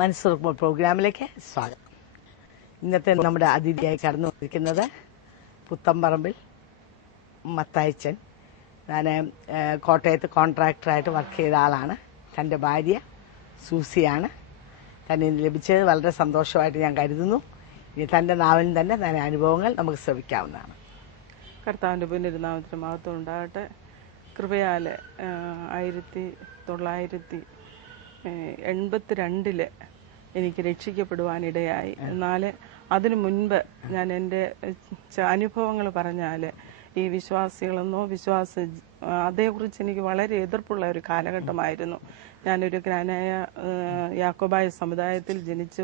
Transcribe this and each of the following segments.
മനസ്സുറക്കുമ്പോൾ പ്രോഗ്രാമിലേക്ക് സ്വാഗതം. ഇന്നത്തെ നമ്മുടെ അതിഥിയായി കടന്നു വന്നിരിക്കുന്നത് പുത്തമ്പറമ്പിൽ മത്തായിച്ചൻ. ഞാൻ കോട്ടയത്ത് കോൺട്രാക്ടറായിട്ട് വർക്ക് ചെയ്ത ആളാണ്. തൻ്റെ ഭാര്യ സൂസിയാണ്. തന്നെ ലഭിച്ചത് വളരെ സന്തോഷമായിട്ട് ഞാൻ കരുതുന്നു. ഇനി തൻ്റെ നാവിൽ തന്നെ തന്നെ അനുഭവങ്ങൾ നമുക്ക് ശ്രമിക്കാവുന്നതാണ്. കർത്താവിൻ്റെ പുനരുനാമത്തിന് മഹത്വം ഉണ്ടാകട്ടെ. കൃപയാല് 1982 എനിക്ക് രക്ഷിക്കപ്പെടുവാനിടയായി. എന്നാൽ അതിനു മുൻപ് ഞാൻ എൻ്റെ അനുഭവങ്ങൾ പറഞ്ഞാൽ ഈ വിശ്വാസികളെന്നോ അതേക്കുറിച്ച് എനിക്ക് വളരെ എതിർപ്പുള്ള ഒരു കാലഘട്ടമായിരുന്നു. ഞാനൊരു ജ്ഞാനായ യാക്കോബായ സമുദായത്തിൽ ജനിച്ച്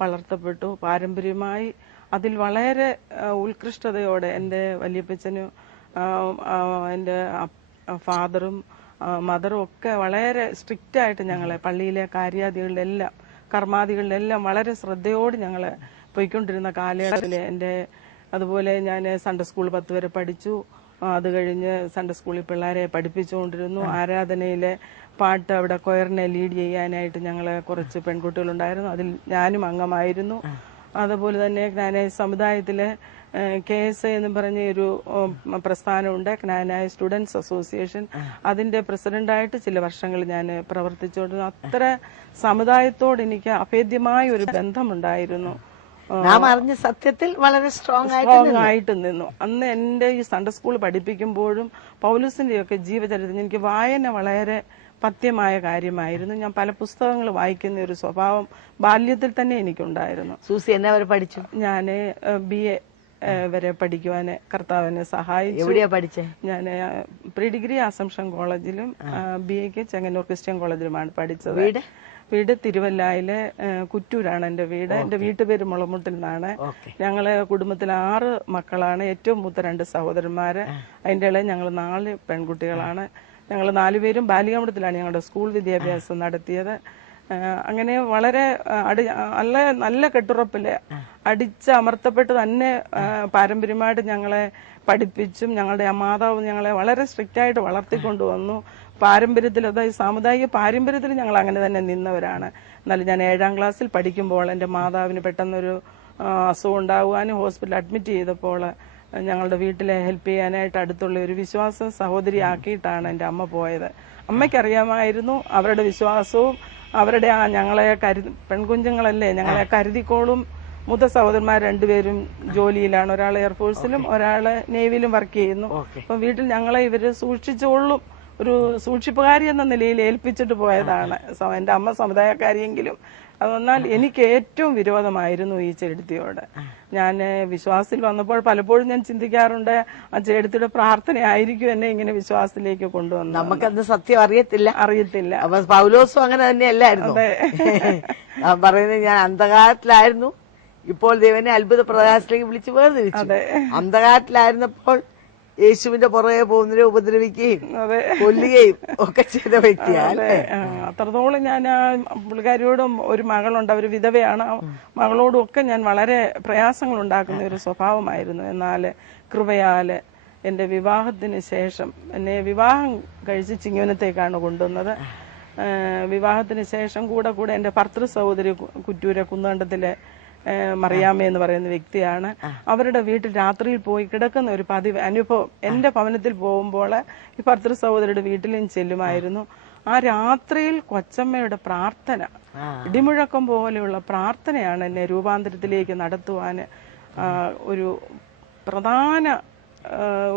വളർത്തപ്പെട്ടു. പാരമ്പര്യമായി അതിൽ വളരെ ഉത്കൃഷ്ടതയോടെ എൻ്റെ വല്യപ്പച്ചനും എൻ്റെ ഫാദറും മദറും ഒക്കെ വളരെ സ്ട്രിക്റ്റ് ആയിട്ട് ഞങ്ങളെ പള്ളിയിലെ കാര്യാദികളിലെല്ലാം കർമാദികളിലെല്ലാം വളരെ ശ്രദ്ധയോട് ഞങ്ങളെ പോയിക്കൊണ്ടിരുന്ന കാലയളവിൽ അതുപോലെ ഞാൻ സൺഡേ സ്കൂൾ 10 വരെ പഠിച്ചു. അത് കഴിഞ്ഞ് സൺഡേ സ്കൂളിൽ പിള്ളേരെ പഠിപ്പിച്ചുകൊണ്ടിരുന്നു. ആരാധനയിലെ പാട്ട് അവിടെ കൊയറിനെ ലീഡ് ചെയ്യാനായിട്ട് ഞങ്ങളെ കുറച്ച് പെൺകുട്ടികളുണ്ടായിരുന്നു. അതിൽ ഞാനും അംഗമായിരുന്നു. അതുപോലെ തന്നെ ജ്ഞാനായ സമുദായത്തിലെ KSA എന്ന് പറഞ്ഞ ഒരു പ്രസ്ഥാനമുണ്ട്, ജ്ഞാനായ സ്റ്റുഡൻസ് അസോസിയേഷൻ. അതിന്റെ പ്രസിഡന്റായിട്ട് ചില വർഷങ്ങൾ ഞാൻ പ്രവർത്തിച്ചുകൊണ്ടിരുന്നു. അത്ര സമുദായത്തോട് എനിക്ക് അഭേദ്യമായ ഒരു ബന്ധമുണ്ടായിരുന്നു. സത്യത്തിൽ വളരെ സ്ട്രോങ് ആയിട്ട് നിന്നു. അന്ന് എന്റെ ഈ സൺഡേ സ്കൂൾ പഠിപ്പിക്കുമ്പോഴും പൗലോസിന്റെയൊക്കെ ജീവചരിത്രം എനിക്ക് വായന വളരെ പഥ്യമായ കാര്യമായിരുന്നു. ഞാൻ പല പുസ്തകങ്ങൾ വായിക്കുന്ന ഒരു സ്വഭാവം ബാല്യത്തിൽ തന്നെ എനിക്കുണ്ടായിരുന്നു. സൂസി എന്നെ വരെ പഠിച്ചു. ഞാൻ BA വരെ പഠിക്കുവാന് കർത്താവിനെ സഹായിച്ചു. എവിടെയാ പഠിച്ചേ? ഞാൻ പ്രീ ഡിഗ്രി അസംഷൻ കോളേജിലും BAക്ക് ചെങ്ങന്നൂർ ക്രിസ്ത്യൻ കോളേജിലുമാണ് പഠിച്ചത്. വീട് തിരുവല്ലായിലെ കുറ്റൂരാണ് എന്റെ വീട്. എന്റെ വീട്ടുപേര് മുളമുട്ടിൽ നിന്നാണ്. ഞങ്ങള് കുടുംബത്തിൽ 6 മക്കളാണ്. ഏറ്റവും മൂത്ത 2 സഹോദരന്മാര്. അതിന്റെ ഇളയ ഞങ്ങൾ 4 പെൺകുട്ടികളാണ്. ഞങ്ങൾ 4 പേരും ബാലികാമഠത്തിലാണ് ഞങ്ങളുടെ സ്കൂൾ വിദ്യാഭ്യാസം നടത്തിയത്. അങ്ങനെ വളരെ നല്ല കെട്ടുറപ്പില് അടിച്ചമർത്തപ്പെട്ട് തന്നെ പാരമ്പര്യമായിട്ട് ഞങ്ങളെ പഠിപ്പിച്ചും ഞങ്ങളുടെ മാതാവ് ഞങ്ങളെ വളരെ സ്ട്രിക്റ്റ് ആയിട്ട് വളർത്തിക്കൊണ്ടുവന്നു. പാരമ്പര്യത്തിൽ, അതായത് സാമുദായിക പാരമ്പര്യത്തിൽ ഞങ്ങൾ അങ്ങനെ തന്നെ നിന്നവരാണ്. എന്നാലും ഞാൻ 7ാം ക്ലാസ്സിൽ പഠിക്കുമ്പോൾ എൻ്റെ മാതാവിന് പെട്ടെന്നൊരു അസുഖം ഉണ്ടാകുവാനും ഹോസ്പിറ്റലിൽ അഡ്മിറ്റ് ചെയ്തപ്പോൾ ഞങ്ങളുടെ വീട്ടിലെ ഹെൽപ്പ് ചെയ്യാനായിട്ട് അടുത്തുള്ള ഒരു വിശ്വാസ സഹോദരി ആക്കിയിട്ടാണ് എൻ്റെ അമ്മ പോയത്. അമ്മയ്ക്കറിയാമായിരുന്നു അവരുടെ വിശ്വാസവും അവരുടെ ഞങ്ങളെ പെൺകുഞ്ഞുങ്ങളല്ലേ ഞങ്ങളെ കരുതിക്കോളും. മൂത്ത സഹോദരന്മാർ 2 പേരും ജോലിയിലാണ്. ഒരാൾ എയർഫോഴ്സിലും ഒരാള് നേവിയിലും വർക്ക് ചെയ്യുന്നു. അപ്പൊ വീട്ടിൽ ഞങ്ങളെ ഇവര് സൂക്ഷിച്ചോളും, ഒരു സൂക്ഷിപ്പുകാരി എന്ന നിലയിൽ ഏൽപ്പിച്ചിട്ട് പോയതാണ്. എന്റെ അമ്മ സമുദായക്കാരിയെങ്കിലും എന്നാൽ എനിക്ക് ഏറ്റവും വിരോധമായിരുന്നു ഈ ചെടുത്തിയോട്. ഞാൻ വിശ്വാസത്തിൽ വന്നപ്പോൾ പലപ്പോഴും ഞാൻ ചിന്തിക്കാറുണ്ട്, ആ ചെടുത്തിയുടെ പ്രാർത്ഥനയായിരിക്കും എന്നെ ഇങ്ങനെ വിശ്വാസത്തിലേക്ക് കൊണ്ടുവന്നത്. നമുക്കത് സത്യം അറിയത്തില്ല. അപ്പൊ പൗലോസും അങ്ങനെ തന്നെയല്ലായിരുന്നു. പറയുന്നത് ഞാൻ അന്ധകാരത്തിലായിരുന്നു, ഇപ്പോൾ ദൈവനെ അത്ഭുത പ്രകാശത്തിലേക്ക് വിളിച്ച് വേർതിരിച്ചു. അന്ധകാരത്തിലായിരുന്നപ്പോൾ യേശുവിന്റെ പുറകെ പോകുന്നവരെ ഉപദ്രവിക്കുകയും കൊല്ലുകയും ഒക്കെ ചെയ്ത വ്യക്തിയാണ്. അത്രത്തോളം ഞാൻ ആ പുള്ളിക്കാരിയോടും, ഒരു മകളുണ്ട്, അവർ വിധവയാണ്, മകളോടും ഒക്കെ ഞാൻ വളരെ പ്രയാസങ്ങൾ ഉണ്ടാക്കുന്ന ഒരു സ്വഭാവമായിരുന്നു. എന്നാൽ കൃപയാല് എന്റെ വിവാഹത്തിന് ശേഷം, എന്നെ വിവാഹം കഴിച്ച് ചിങ്ങവനത്തേക്കാണ് കൊണ്ടുവന്നത്. വിവാഹത്തിന് ശേഷം കൂടെ എന്റെ ഭർത്തൃ സഹോദരി കുറ്റൂര കുന്നകണ്ടത്തിലെ മറിയാമ്മ എന്ന് പറയുന്ന വ്യക്തിയാണ്. അവരുടെ വീട്ടിൽ രാത്രിയിൽ പോയി കിടക്കുന്ന ഒരു പതിവ് അനുഭവം എന്റെ ഭവനത്തിൽ പോകുമ്പോൾ ഈ ഭർത്തൃ സഹോദരിയുടെ വീട്ടിലും ചെല്ലുമായിരുന്നു. ആ രാത്രിയിൽ കൊച്ചമ്മയുടെ പ്രാർത്ഥന, ഇടിമുഴക്കം പോലെയുള്ള പ്രാർത്ഥനയാണ് എന്നെ രൂപാന്തരത്തിലേക്ക് നടത്തുവാൻ ഒരു പ്രധാന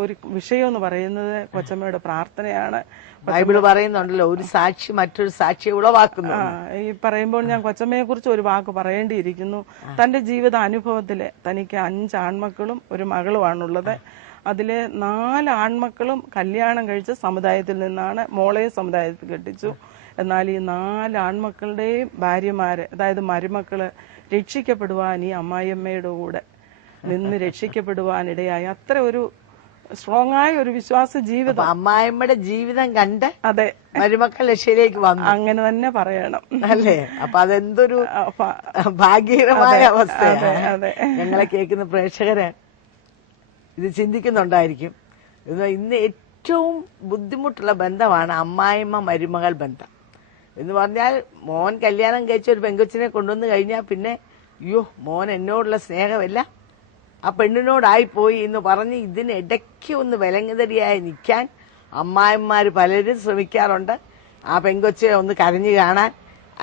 ഒരു വിഷയം എന്ന് പറയുന്നത് കൊച്ചമ്മയുടെ പ്രാർത്ഥനയാണ്. ബൈബിള് പറയുന്നുണ്ടല്ലോ, ഒരു സാക്ഷി മറ്റൊരു സാക്ഷിയെ ഉളവാക്കുന്നു. ഈ പറയുമ്പോൾ ഞാൻ കൊച്ചമ്മയെ കുറിച്ച് ഒരു വാക്ക് പറയേണ്ടിയിരിക്കുന്നു. തന്റെ ജീവിത അനുഭവത്തില് തനിക്ക് 5 ആൺമക്കളും ഒരു മകളുമാണുള്ളത്. അതിലെ 4 ആൺമക്കളും കല്യാണം കഴിച്ച സമുദായത്തിൽ നിന്നാണ്. മോളെ സമുദായത്തിൽ കെട്ടിച്ചു. എന്നാൽ ഈ 4 ആൺമക്കളുടെയും ഭാര്യമാര്, അതായത് മരുമക്കള് രക്ഷിക്കപ്പെടുവാൻ ഈ അമ്മായിയമ്മയുടെ കൂടെ നിന്ന് രക്ഷിക്കപ്പെടുവാനിടയായി. അത്ര ഒരു സ്ട്രോങ് ആയ ഒരു വിശ്വാസ ജീവിതം. അമ്മായിമ്മയുടെ ജീവിതം കണ്ട് അതെ മരുമക്കൾ രക്ഷയിലേക്ക് വന്നു, അങ്ങനെ തന്നെ പറയണം അല്ലേ? അപ്പൊ അതെന്തൊരു ഭാഗ്യകരമായ അവസ്ഥയാണ്. ഞങ്ങളെ കേൾക്കുന്ന പ്രേക്ഷകര് ഇത് ചിന്തിക്കുന്നുണ്ടായിരിക്കും. ഇന്ന് ഏറ്റവും ബുദ്ധിമുട്ടുള്ള ബന്ധമാണ് അമ്മായിമ്മ മരുമകൾ ബന്ധം എന്ന് പറഞ്ഞാൽ. മോൻ കല്യാണം കഴിച്ച ഒരു പെങ്കൊച്ചിനെ കൊണ്ടുവന്ന് കഴിഞ്ഞാൽ പിന്നെ അയ്യോ മോൻ എന്നോടുള്ള സ്നേഹമല്ല ആ പെണ്ണിനോടായിപ്പോയി എന്ന് പറഞ്ഞ് ഇതിനിടയ്ക്ക് ഒന്ന് വിലങ്ങുതടിയായി നിൽക്കാൻ അമ്മായിമാര് പലരും ശ്രമിക്കാറുണ്ട്. ആ പെങ്കൊച്ചെ ഒന്ന് കരഞ്ഞു കാണാൻ,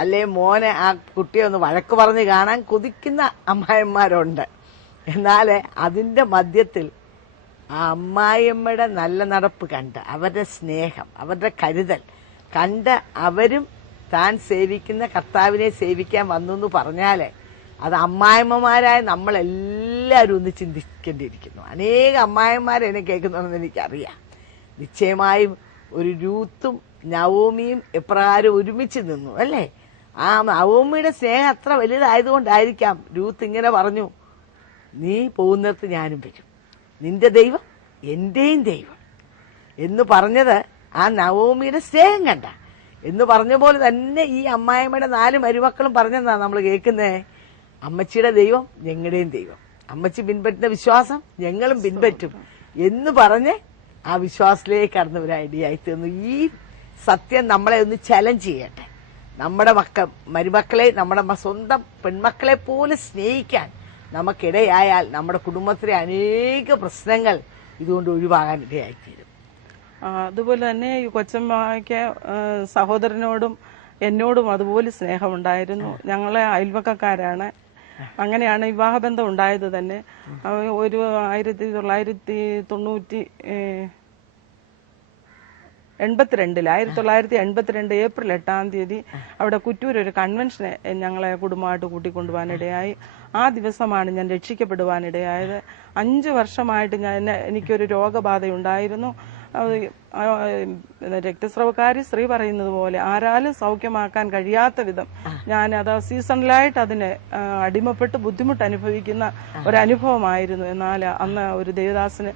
അല്ലെ മോനെ ആ കുട്ടിയെ ഒന്ന് വഴക്ക് പറഞ്ഞ് കാണാൻ കൊതിക്കുന്ന അമ്മായിമാരുണ്ട്. എന്നാൽ അതിന്റെ മധ്യത്തിൽ ആ അമ്മായിയമ്മയുടെ നല്ല നടപ്പ് കണ്ട്, അവരുടെ സ്നേഹം, അവരുടെ കരുതൽ കണ്ട് അവരും താൻ സേവിക്കുന്ന കർത്താവിനെ സേവിക്കാൻ വന്നു എന്ന് പറഞ്ഞാല് അത് അമ്മായിമ്മമാരായ നമ്മളെല്ലാവരും ഒന്ന് ചിന്തിക്കേണ്ടിയിരിക്കുന്നു. അനേകം അമ്മായിമാരെ എന്നെ കേൾക്കുന്നുണ്ടെന്ന് എനിക്കറിയാം. നിശ്ചയമായും ഒരു രൂത്തും നവോമിയും എപ്രകാരം ഒരുമിച്ച് നിന്നു, അല്ലേ? ആ നവോമിയുടെ സ്നേഹം അത്ര വലുതായതുകൊണ്ടായിരിക്കാം രൂത്ത് ഇങ്ങനെ പറഞ്ഞു, നീ പോകുന്നിടത്ത് ഞാനും വരും, നിന്റെ ദൈവം എന്റെയും ദൈവം എന്ന് പറഞ്ഞത് ആ നവോമിയുടെ സ്നേഹം കണ്ട എന്ന് പറഞ്ഞ പോലെ തന്നെ ഈ അമ്മായിമ്മയുടെ 4 മരുമക്കളും പറഞ്ഞെന്നാ നമ്മൾ കേൾക്കുന്നേ. അമ്മച്ചിയുടെ ദൈവം ഞങ്ങളുടെയും ദൈവം, അമ്മച്ചി പിൻപറ്റുന്ന വിശ്വാസം ഞങ്ങളും പിൻപറ്റും എന്ന് പറഞ്ഞ് ആ വിശ്വാസത്തിലേക്ക് കടന്നവരായി തീർന്നു. ഈ സത്യം നമ്മളെ ഒന്ന് ചലഞ്ച് ചെയ്യട്ടെ. നമ്മുടെ മരുമക്കളെ നമ്മുടെ സ്വന്തം പെൺമക്കളെ പോലെ സ്നേഹിക്കാൻ നമുക്കിടയായാൽ നമ്മുടെ കുടുംബത്തിലെ അനേക പ്രശ്നങ്ങൾ ഇതുകൊണ്ട് ഒഴിവാകാൻ ഇടയായിത്തീരും. അതുപോലെ തന്നെ ഈ കൊച്ചമ്മയ്ക്ക് സഹോദരനോടും എന്നോടും അതുപോലെ സ്നേഹമുണ്ടായിരുന്നു. ഞങ്ങളെ അയൽവക്കക്കാരാണ്. അങ്ങനെയാണ് വിവാഹബന്ധം ഉണ്ടായത് തന്നെ. ഒരു 1982 ഏപ്രിൽ 8-ാം തീയതി അവിടെ കുറ്റൂർ ഒരു കൺവെൻഷന് ഞങ്ങളെ കുടുംബമായിട്ട് കൂട്ടിക്കൊണ്ടുപോകാനിടയായി. ആ ദിവസമാണ് ഞാൻ രക്ഷിക്കപ്പെടുവാനിടയായത്. 5 വർഷമായിട്ട് എനിക്കൊരു രോഗബാധയുണ്ടായിരുന്നു. രക്തസ്രവക്കാരി സ്ത്രീ പറയുന്നത് പോലെ ആരാലും സൗഖ്യമാക്കാൻ കഴിയാത്ത വിധം ഞാൻ അത് സീസണലായിട്ട് അതിന് അടിമപ്പെട്ട് ബുദ്ധിമുട്ട് അനുഭവിക്കുന്ന ഒരനുഭവമായിരുന്നു. എന്നാൽ അന്ന് ഒരു ദേവദാസന്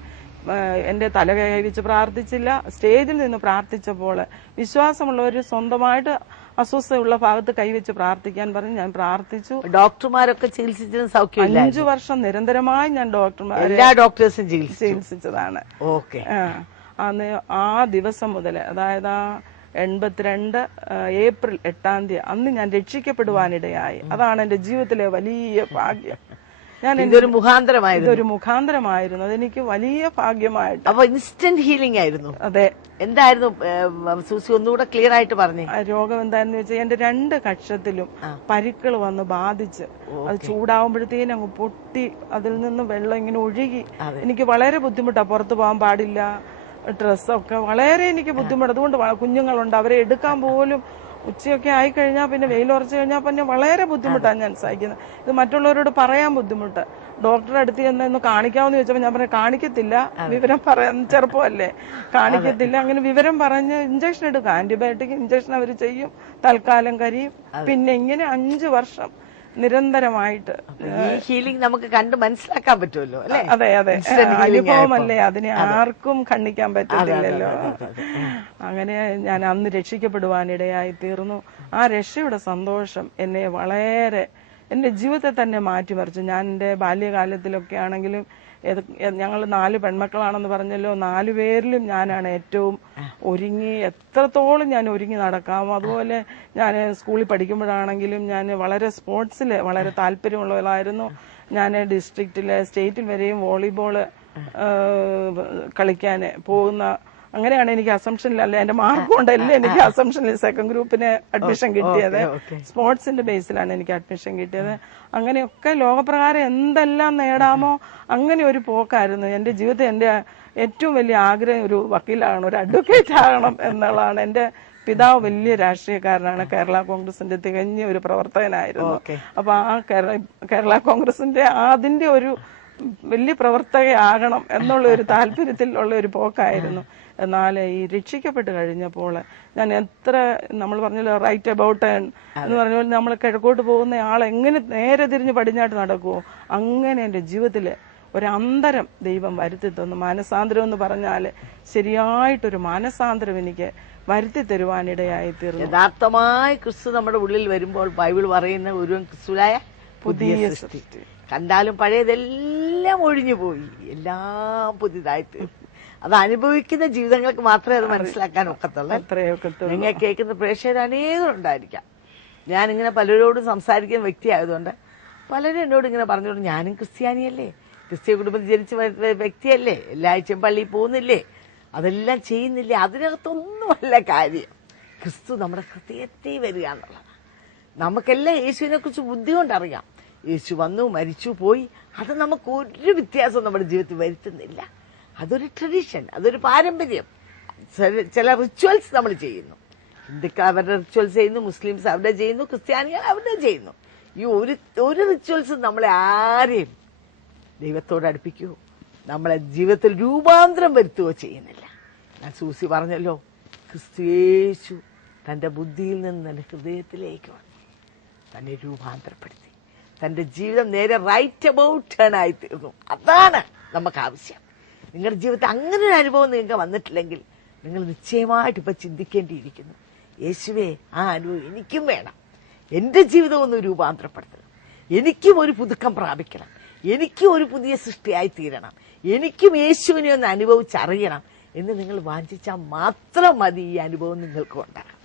എന്റെ തല കൈവച്ച് പ്രാർത്ഥിച്ചില്ല, സ്റ്റേജിൽ നിന്ന് പ്രാർത്ഥിച്ചപ്പോൾ വിശ്വാസമുള്ളവർ സ്വന്തമായിട്ട് അസ്വസ്ഥയുള്ള ഭാഗത്ത് കൈവച്ച് പ്രാർത്ഥിക്കാൻ പറഞ്ഞ് ഞാൻ പ്രാർത്ഥിച്ചു. ഡോക്ടർമാരൊക്കെ ചികിത്സിച്ചത് സൗഖ്യം 5 വർഷം നിരന്തരമായി ഞാൻ എല്ലാ ഡോക്ടേഴ്സും ചികിത്സിച്ചതാണ്. അന്ന് ആ ദിവസം മുതൽ, അതായത് 82 ഏപ്രിൽ 8-ാം തീയതി അന്ന് ഞാൻ രക്ഷിക്കപ്പെടുവാനിടയായി. അതാണ് എന്റെ ജീവിതത്തിലെ വലിയ ഭാഗ്യം. ഇതൊരു മുഖാന്തരമായിരുന്നു. അതെനിക്ക് വലിയ ഭാഗ്യമായിട്ട്. അപ്പൊ ഇൻസ്റ്റന്റ് ഹീലിംഗ് ആയിരുന്നു. അതെ. എന്തായിരുന്നു സൂസി, ഒന്നുകൂടെ ക്ലിയർ ആയിട്ട് പറഞ്ഞു? രോഗം എന്തായിരുന്നു വെച്ചാൽ എന്റെ 2 കക്ഷത്തിലും പരിക്കൾ വന്ന് ബാധിച്ച് അത് ചൂടാവുമ്പോഴത്തേനും അങ്ങ് പൊട്ടി അതിൽ നിന്ന് വെള്ളം ഇങ്ങനെ ഒഴുകി. എനിക്ക് വളരെ ബുദ്ധിമുട്ടാ. പുറത്തു പോകാൻ പാടില്ല, ഡ്രസ്സൊക്കെ വളരെ എനിക്ക് ബുദ്ധിമുട്ട്. അതുകൊണ്ട് കുഞ്ഞുങ്ങളുണ്ട്, അവരെ എടുക്കാൻ പോലും ഉച്ചയൊക്കെ ആയിക്കഴിഞ്ഞാൽ പിന്നെ വെയിലുറച്ചു കഴിഞ്ഞാൽ പിന്നെ വളരെ ബുദ്ധിമുട്ടാണ് ഞാൻ സഹിക്കുന്നത്. ഇത് മറ്റുള്ളവരോട് പറയാൻ ബുദ്ധിമുട്ട്. ഡോക്ടറെ അടുത്ത് ചെന്ന് കാണിക്കാമെന്ന് ചോദിച്ചപ്പോൾ ഞാൻ പറഞ്ഞു കാണിക്കത്തില്ല, വിവരം പറയാൻ ചെറുപ്പമല്ലേ, കാണിക്കത്തില്ല. അങ്ങനെ വിവരം പറഞ്ഞ് ഇഞ്ചക്ഷൻ എടുക്കും, ആന്റിബയോട്ടിക് ഇഞ്ചക്ഷൻ അവർ ചെയ്യും, തൽക്കാലം കരിയും. പിന്നെ ഇങ്ങനെ 5 വർഷം നിരന്തരമായിട്ട്. ഈ ഹീലിംഗ് നമുക്ക് കണ്ട് മനസ്സിലാക്കാൻ പറ്റുമല്ലോ അല്ലേ? അതെ അതെ, അനുഭവമല്ലേ, അതിനെ ആർക്കും ഖണ്ഡിക്കാൻ പറ്റത്തില്ലല്ലോ. അങ്ങനെ ഞാൻ അന്ന് രക്ഷിക്കപ്പെടുവാനിടയായി തീർന്നു. ആ രക്ഷയുടെ സന്തോഷം എന്നെ വളരെ, എന്റെ ജീവിതത്തെ തന്നെ മാറ്റിമറിച്ചു. ഞാൻ എന്റെ ബാല്യകാലത്തിലൊക്കെ ആണെങ്കിലും ഞങ്ങൾ 4 പെൺമക്കളാണെന്ന് പറഞ്ഞല്ലോ, 4 പേരിലും ഞാനാണ് ഏറ്റവും ഒരുങ്ങി, എത്രത്തോളം ഞാൻ ഒരുങ്ങി നടക്കാം. അതുപോലെ ഞാൻ സ്കൂളിൽ പഠിക്കുമ്പോഴാണെങ്കിലും ഞാൻ വളരെ സ്പോർട്സിൽ വളരെ താല്പര്യമുള്ളവരായിരുന്നു. ഞാൻ ഡിസ്ട്രിക്റ്റിലെ സ്റ്റേറ്റിൽ വരെയും വോളിബോള് കളിക്കാൻ പോകുന്ന, അങ്ങനെയാണ് എനിക്ക് അസംഷനിലല്ല, എന്റെ മാർക്ക് കൊണ്ടല്ലേ എനിക്ക് അസംഷനിൽ സെക്കൻഡ് ഗ്രൂപ്പിന് അഡ്മിഷൻ കിട്ടിയത്. സ്പോർട്സിന്റെ ബേസിലാണ് എനിക്ക് അഡ്മിഷൻ കിട്ടിയത്. അങ്ങനെയൊക്കെ ലോകപ്രകാരം എന്തെല്ലാം നേടാമോ അങ്ങനെ ഒരു പോക്കായിരുന്നു എന്റെ ജീവിതത്തിൽ. എന്റെ ഏറ്റവും വലിയ ആഗ്രഹം ഒരു വക്കീലാകണം, ഒരു അഡ്വക്കേറ്റ് ആകണം എന്നുള്ളതാണ്. എന്റെ പിതാവ് വലിയ രാഷ്ട്രീയക്കാരനാണ്, കേരള കോൺഗ്രസിന്റെ തികഞ്ഞ ഒരു പ്രവർത്തകനായിരുന്നു. അപ്പൊ ആ കേരള കോൺഗ്രസിന്റെ അതിന്റെ ഒരു വലിയ പ്രവർത്തകയാകണം എന്നുള്ള ഒരു താല്പര്യത്തിലുള്ള ഒരു പോക്കായിരുന്നു. എന്നാൽ ഈ രക്ഷിക്കപ്പെട്ട് കഴിഞ്ഞപ്പോൾ ഞാൻ എത്ര, നമ്മൾ പറഞ്ഞല്ലോ റൈറ്റ് അബൌട്ട് എന്ന് പറഞ്ഞ പോലെ നമ്മൾ കിഴക്കോട്ട് പോകുന്ന ആൾ എങ്ങനെ നേരെ തിരിഞ്ഞ് പടിഞ്ഞാട്ട് നടക്കുമോ അങ്ങനെ എൻ്റെ ജീവിതത്തിൽ ഒരു അന്തരം ദൈവം വരുത്തി തന്നു. മാനസാന്തരം എന്ന് പറഞ്ഞാൽ ശരിയായിട്ടൊരു മാനസാന്തരം എനിക്ക് വരുത്തി തരുവാനിടയായി തീർന്നു. യഥാർത്ഥമായി ക്രിസ്തു നമ്മുടെ ഉള്ളിൽ വരുമ്പോൾ ബൈബിൾ പറയുന്ന ഒരു ക്രിസ്തുവായ പുതിയ സൃഷ്ടി. കണ്ടാലും പഴയതെല്ലാം ഒഴിഞ്ഞു പോയി, എല്ലാം പുതിയതായി തീർന്നു. അത് അനുഭവിക്കുന്ന ജീവിതങ്ങൾക്ക് മാത്രമേ അത് മനസ്സിലാക്കാൻ ഒക്കത്തുള്ളൂ. നിങ്ങൾ കേൾക്കുന്ന പ്രേക്ഷകർ അനേകരുണ്ടായിരിക്കാം. ഞാനിങ്ങനെ പലരോടും സംസാരിക്കുന്ന വ്യക്തിയായതുകൊണ്ട് പലരും എന്നോട് ഇങ്ങനെ പറഞ്ഞോണ്ട്, ഞാനും ക്രിസ്ത്യാനിയല്ലേ, ക്രിസ്ത്യ കുടുംബത്തിൽ ജനിച്ച വ്യക്തിയല്ലേ, എല്ലാ ആഴ്ചയും പള്ളിയിൽ പോകുന്നില്ലേ, അതെല്ലാം ചെയ്യുന്നില്ലേ, അതിനകത്തൊന്നുമല്ല കാര്യം. ക്രിസ്തു നമ്മുടെ ഹൃദയത്തിൽ വരിക എന്നുള്ളതാണ്. നമുക്കെല്ലാം യേശുവിനെ കുറിച്ച് ബുദ്ധി കൊണ്ടറിയാം. യേശു വന്നു, മരിച്ചു, പോയി. അത് നമുക്ക് ഒരു വ്യത്യാസവും നമ്മുടെ ജീവിതത്തിൽ വരുത്തുന്നില്ല. അതൊരു ട്രഡീഷൻ, അതൊരു പാരമ്പര്യം. ചില റിച്വൽസ് നമ്മൾ ചെയ്യുന്നു. ഹിന്ദുക്കൾ അവരുടെ റിച്വൽസ് ചെയ്യുന്നു, മുസ്ലിംസ് അവരുടെ ചെയ്യുന്നു, ക്രിസ്ത്യാനികൾ അവരുടെ ചെയ്യുന്നു. ഈ ഒരു റിച്വൽസും നമ്മളെ ആരെയും ദൈവത്തോട് അടുപ്പിക്കുകയോ നമ്മളെ ജീവിതത്തിൽ രൂപാന്തരം വരുത്തുകയോ ചെയ്യുന്നില്ല. ഞാൻ സൂസി പറഞ്ഞല്ലോ, ക്രിസ്തുയേശു തന്റെ ബുദ്ധിയിൽ നിന്ന് തന്റെ ഹൃദയത്തിലേക്ക് വന്നു, തന്നെ രൂപാന്തരപ്പെടുത്തി, തന്റെ ജീവിതം നേരെ റൈറ്റ് അബൌട്ട് ടേൺ ആയി തീർന്നു. അതാണ് നമുക്ക് ആവശ്യം. നിങ്ങളുടെ ജീവിതത്തിൽ അങ്ങനെ ഒരു അനുഭവം നിങ്ങൾക്ക് വന്നിട്ടില്ലെങ്കിൽ നിങ്ങൾ നിശ്ചയമായിട്ട് ഇപ്പൊ ചിന്തിക്കേണ്ടിയിരിക്കുന്നു, യേശുവേ ആ അനുഭവം എനിക്കും വേണം, എന്റെ ജീവിതം ഒന്ന് രൂപാന്തരപ്പെടുത്തണം, എനിക്കും ഒരു പുതുക്കം പ്രാപിക്കണം, എനിക്കും ഒരു പുതിയ സൃഷ്ടിയായി തീരണം, എനിക്കും യേശുവിനെ ഒന്ന് അനുഭവിച്ചറിയണം എന്ന് നിങ്ങൾ വാഞ്ചിച്ചാൽ മാത്രം മതി ഈ അനുഭവം നിങ്ങൾക്ക് ഉണ്ടാകും.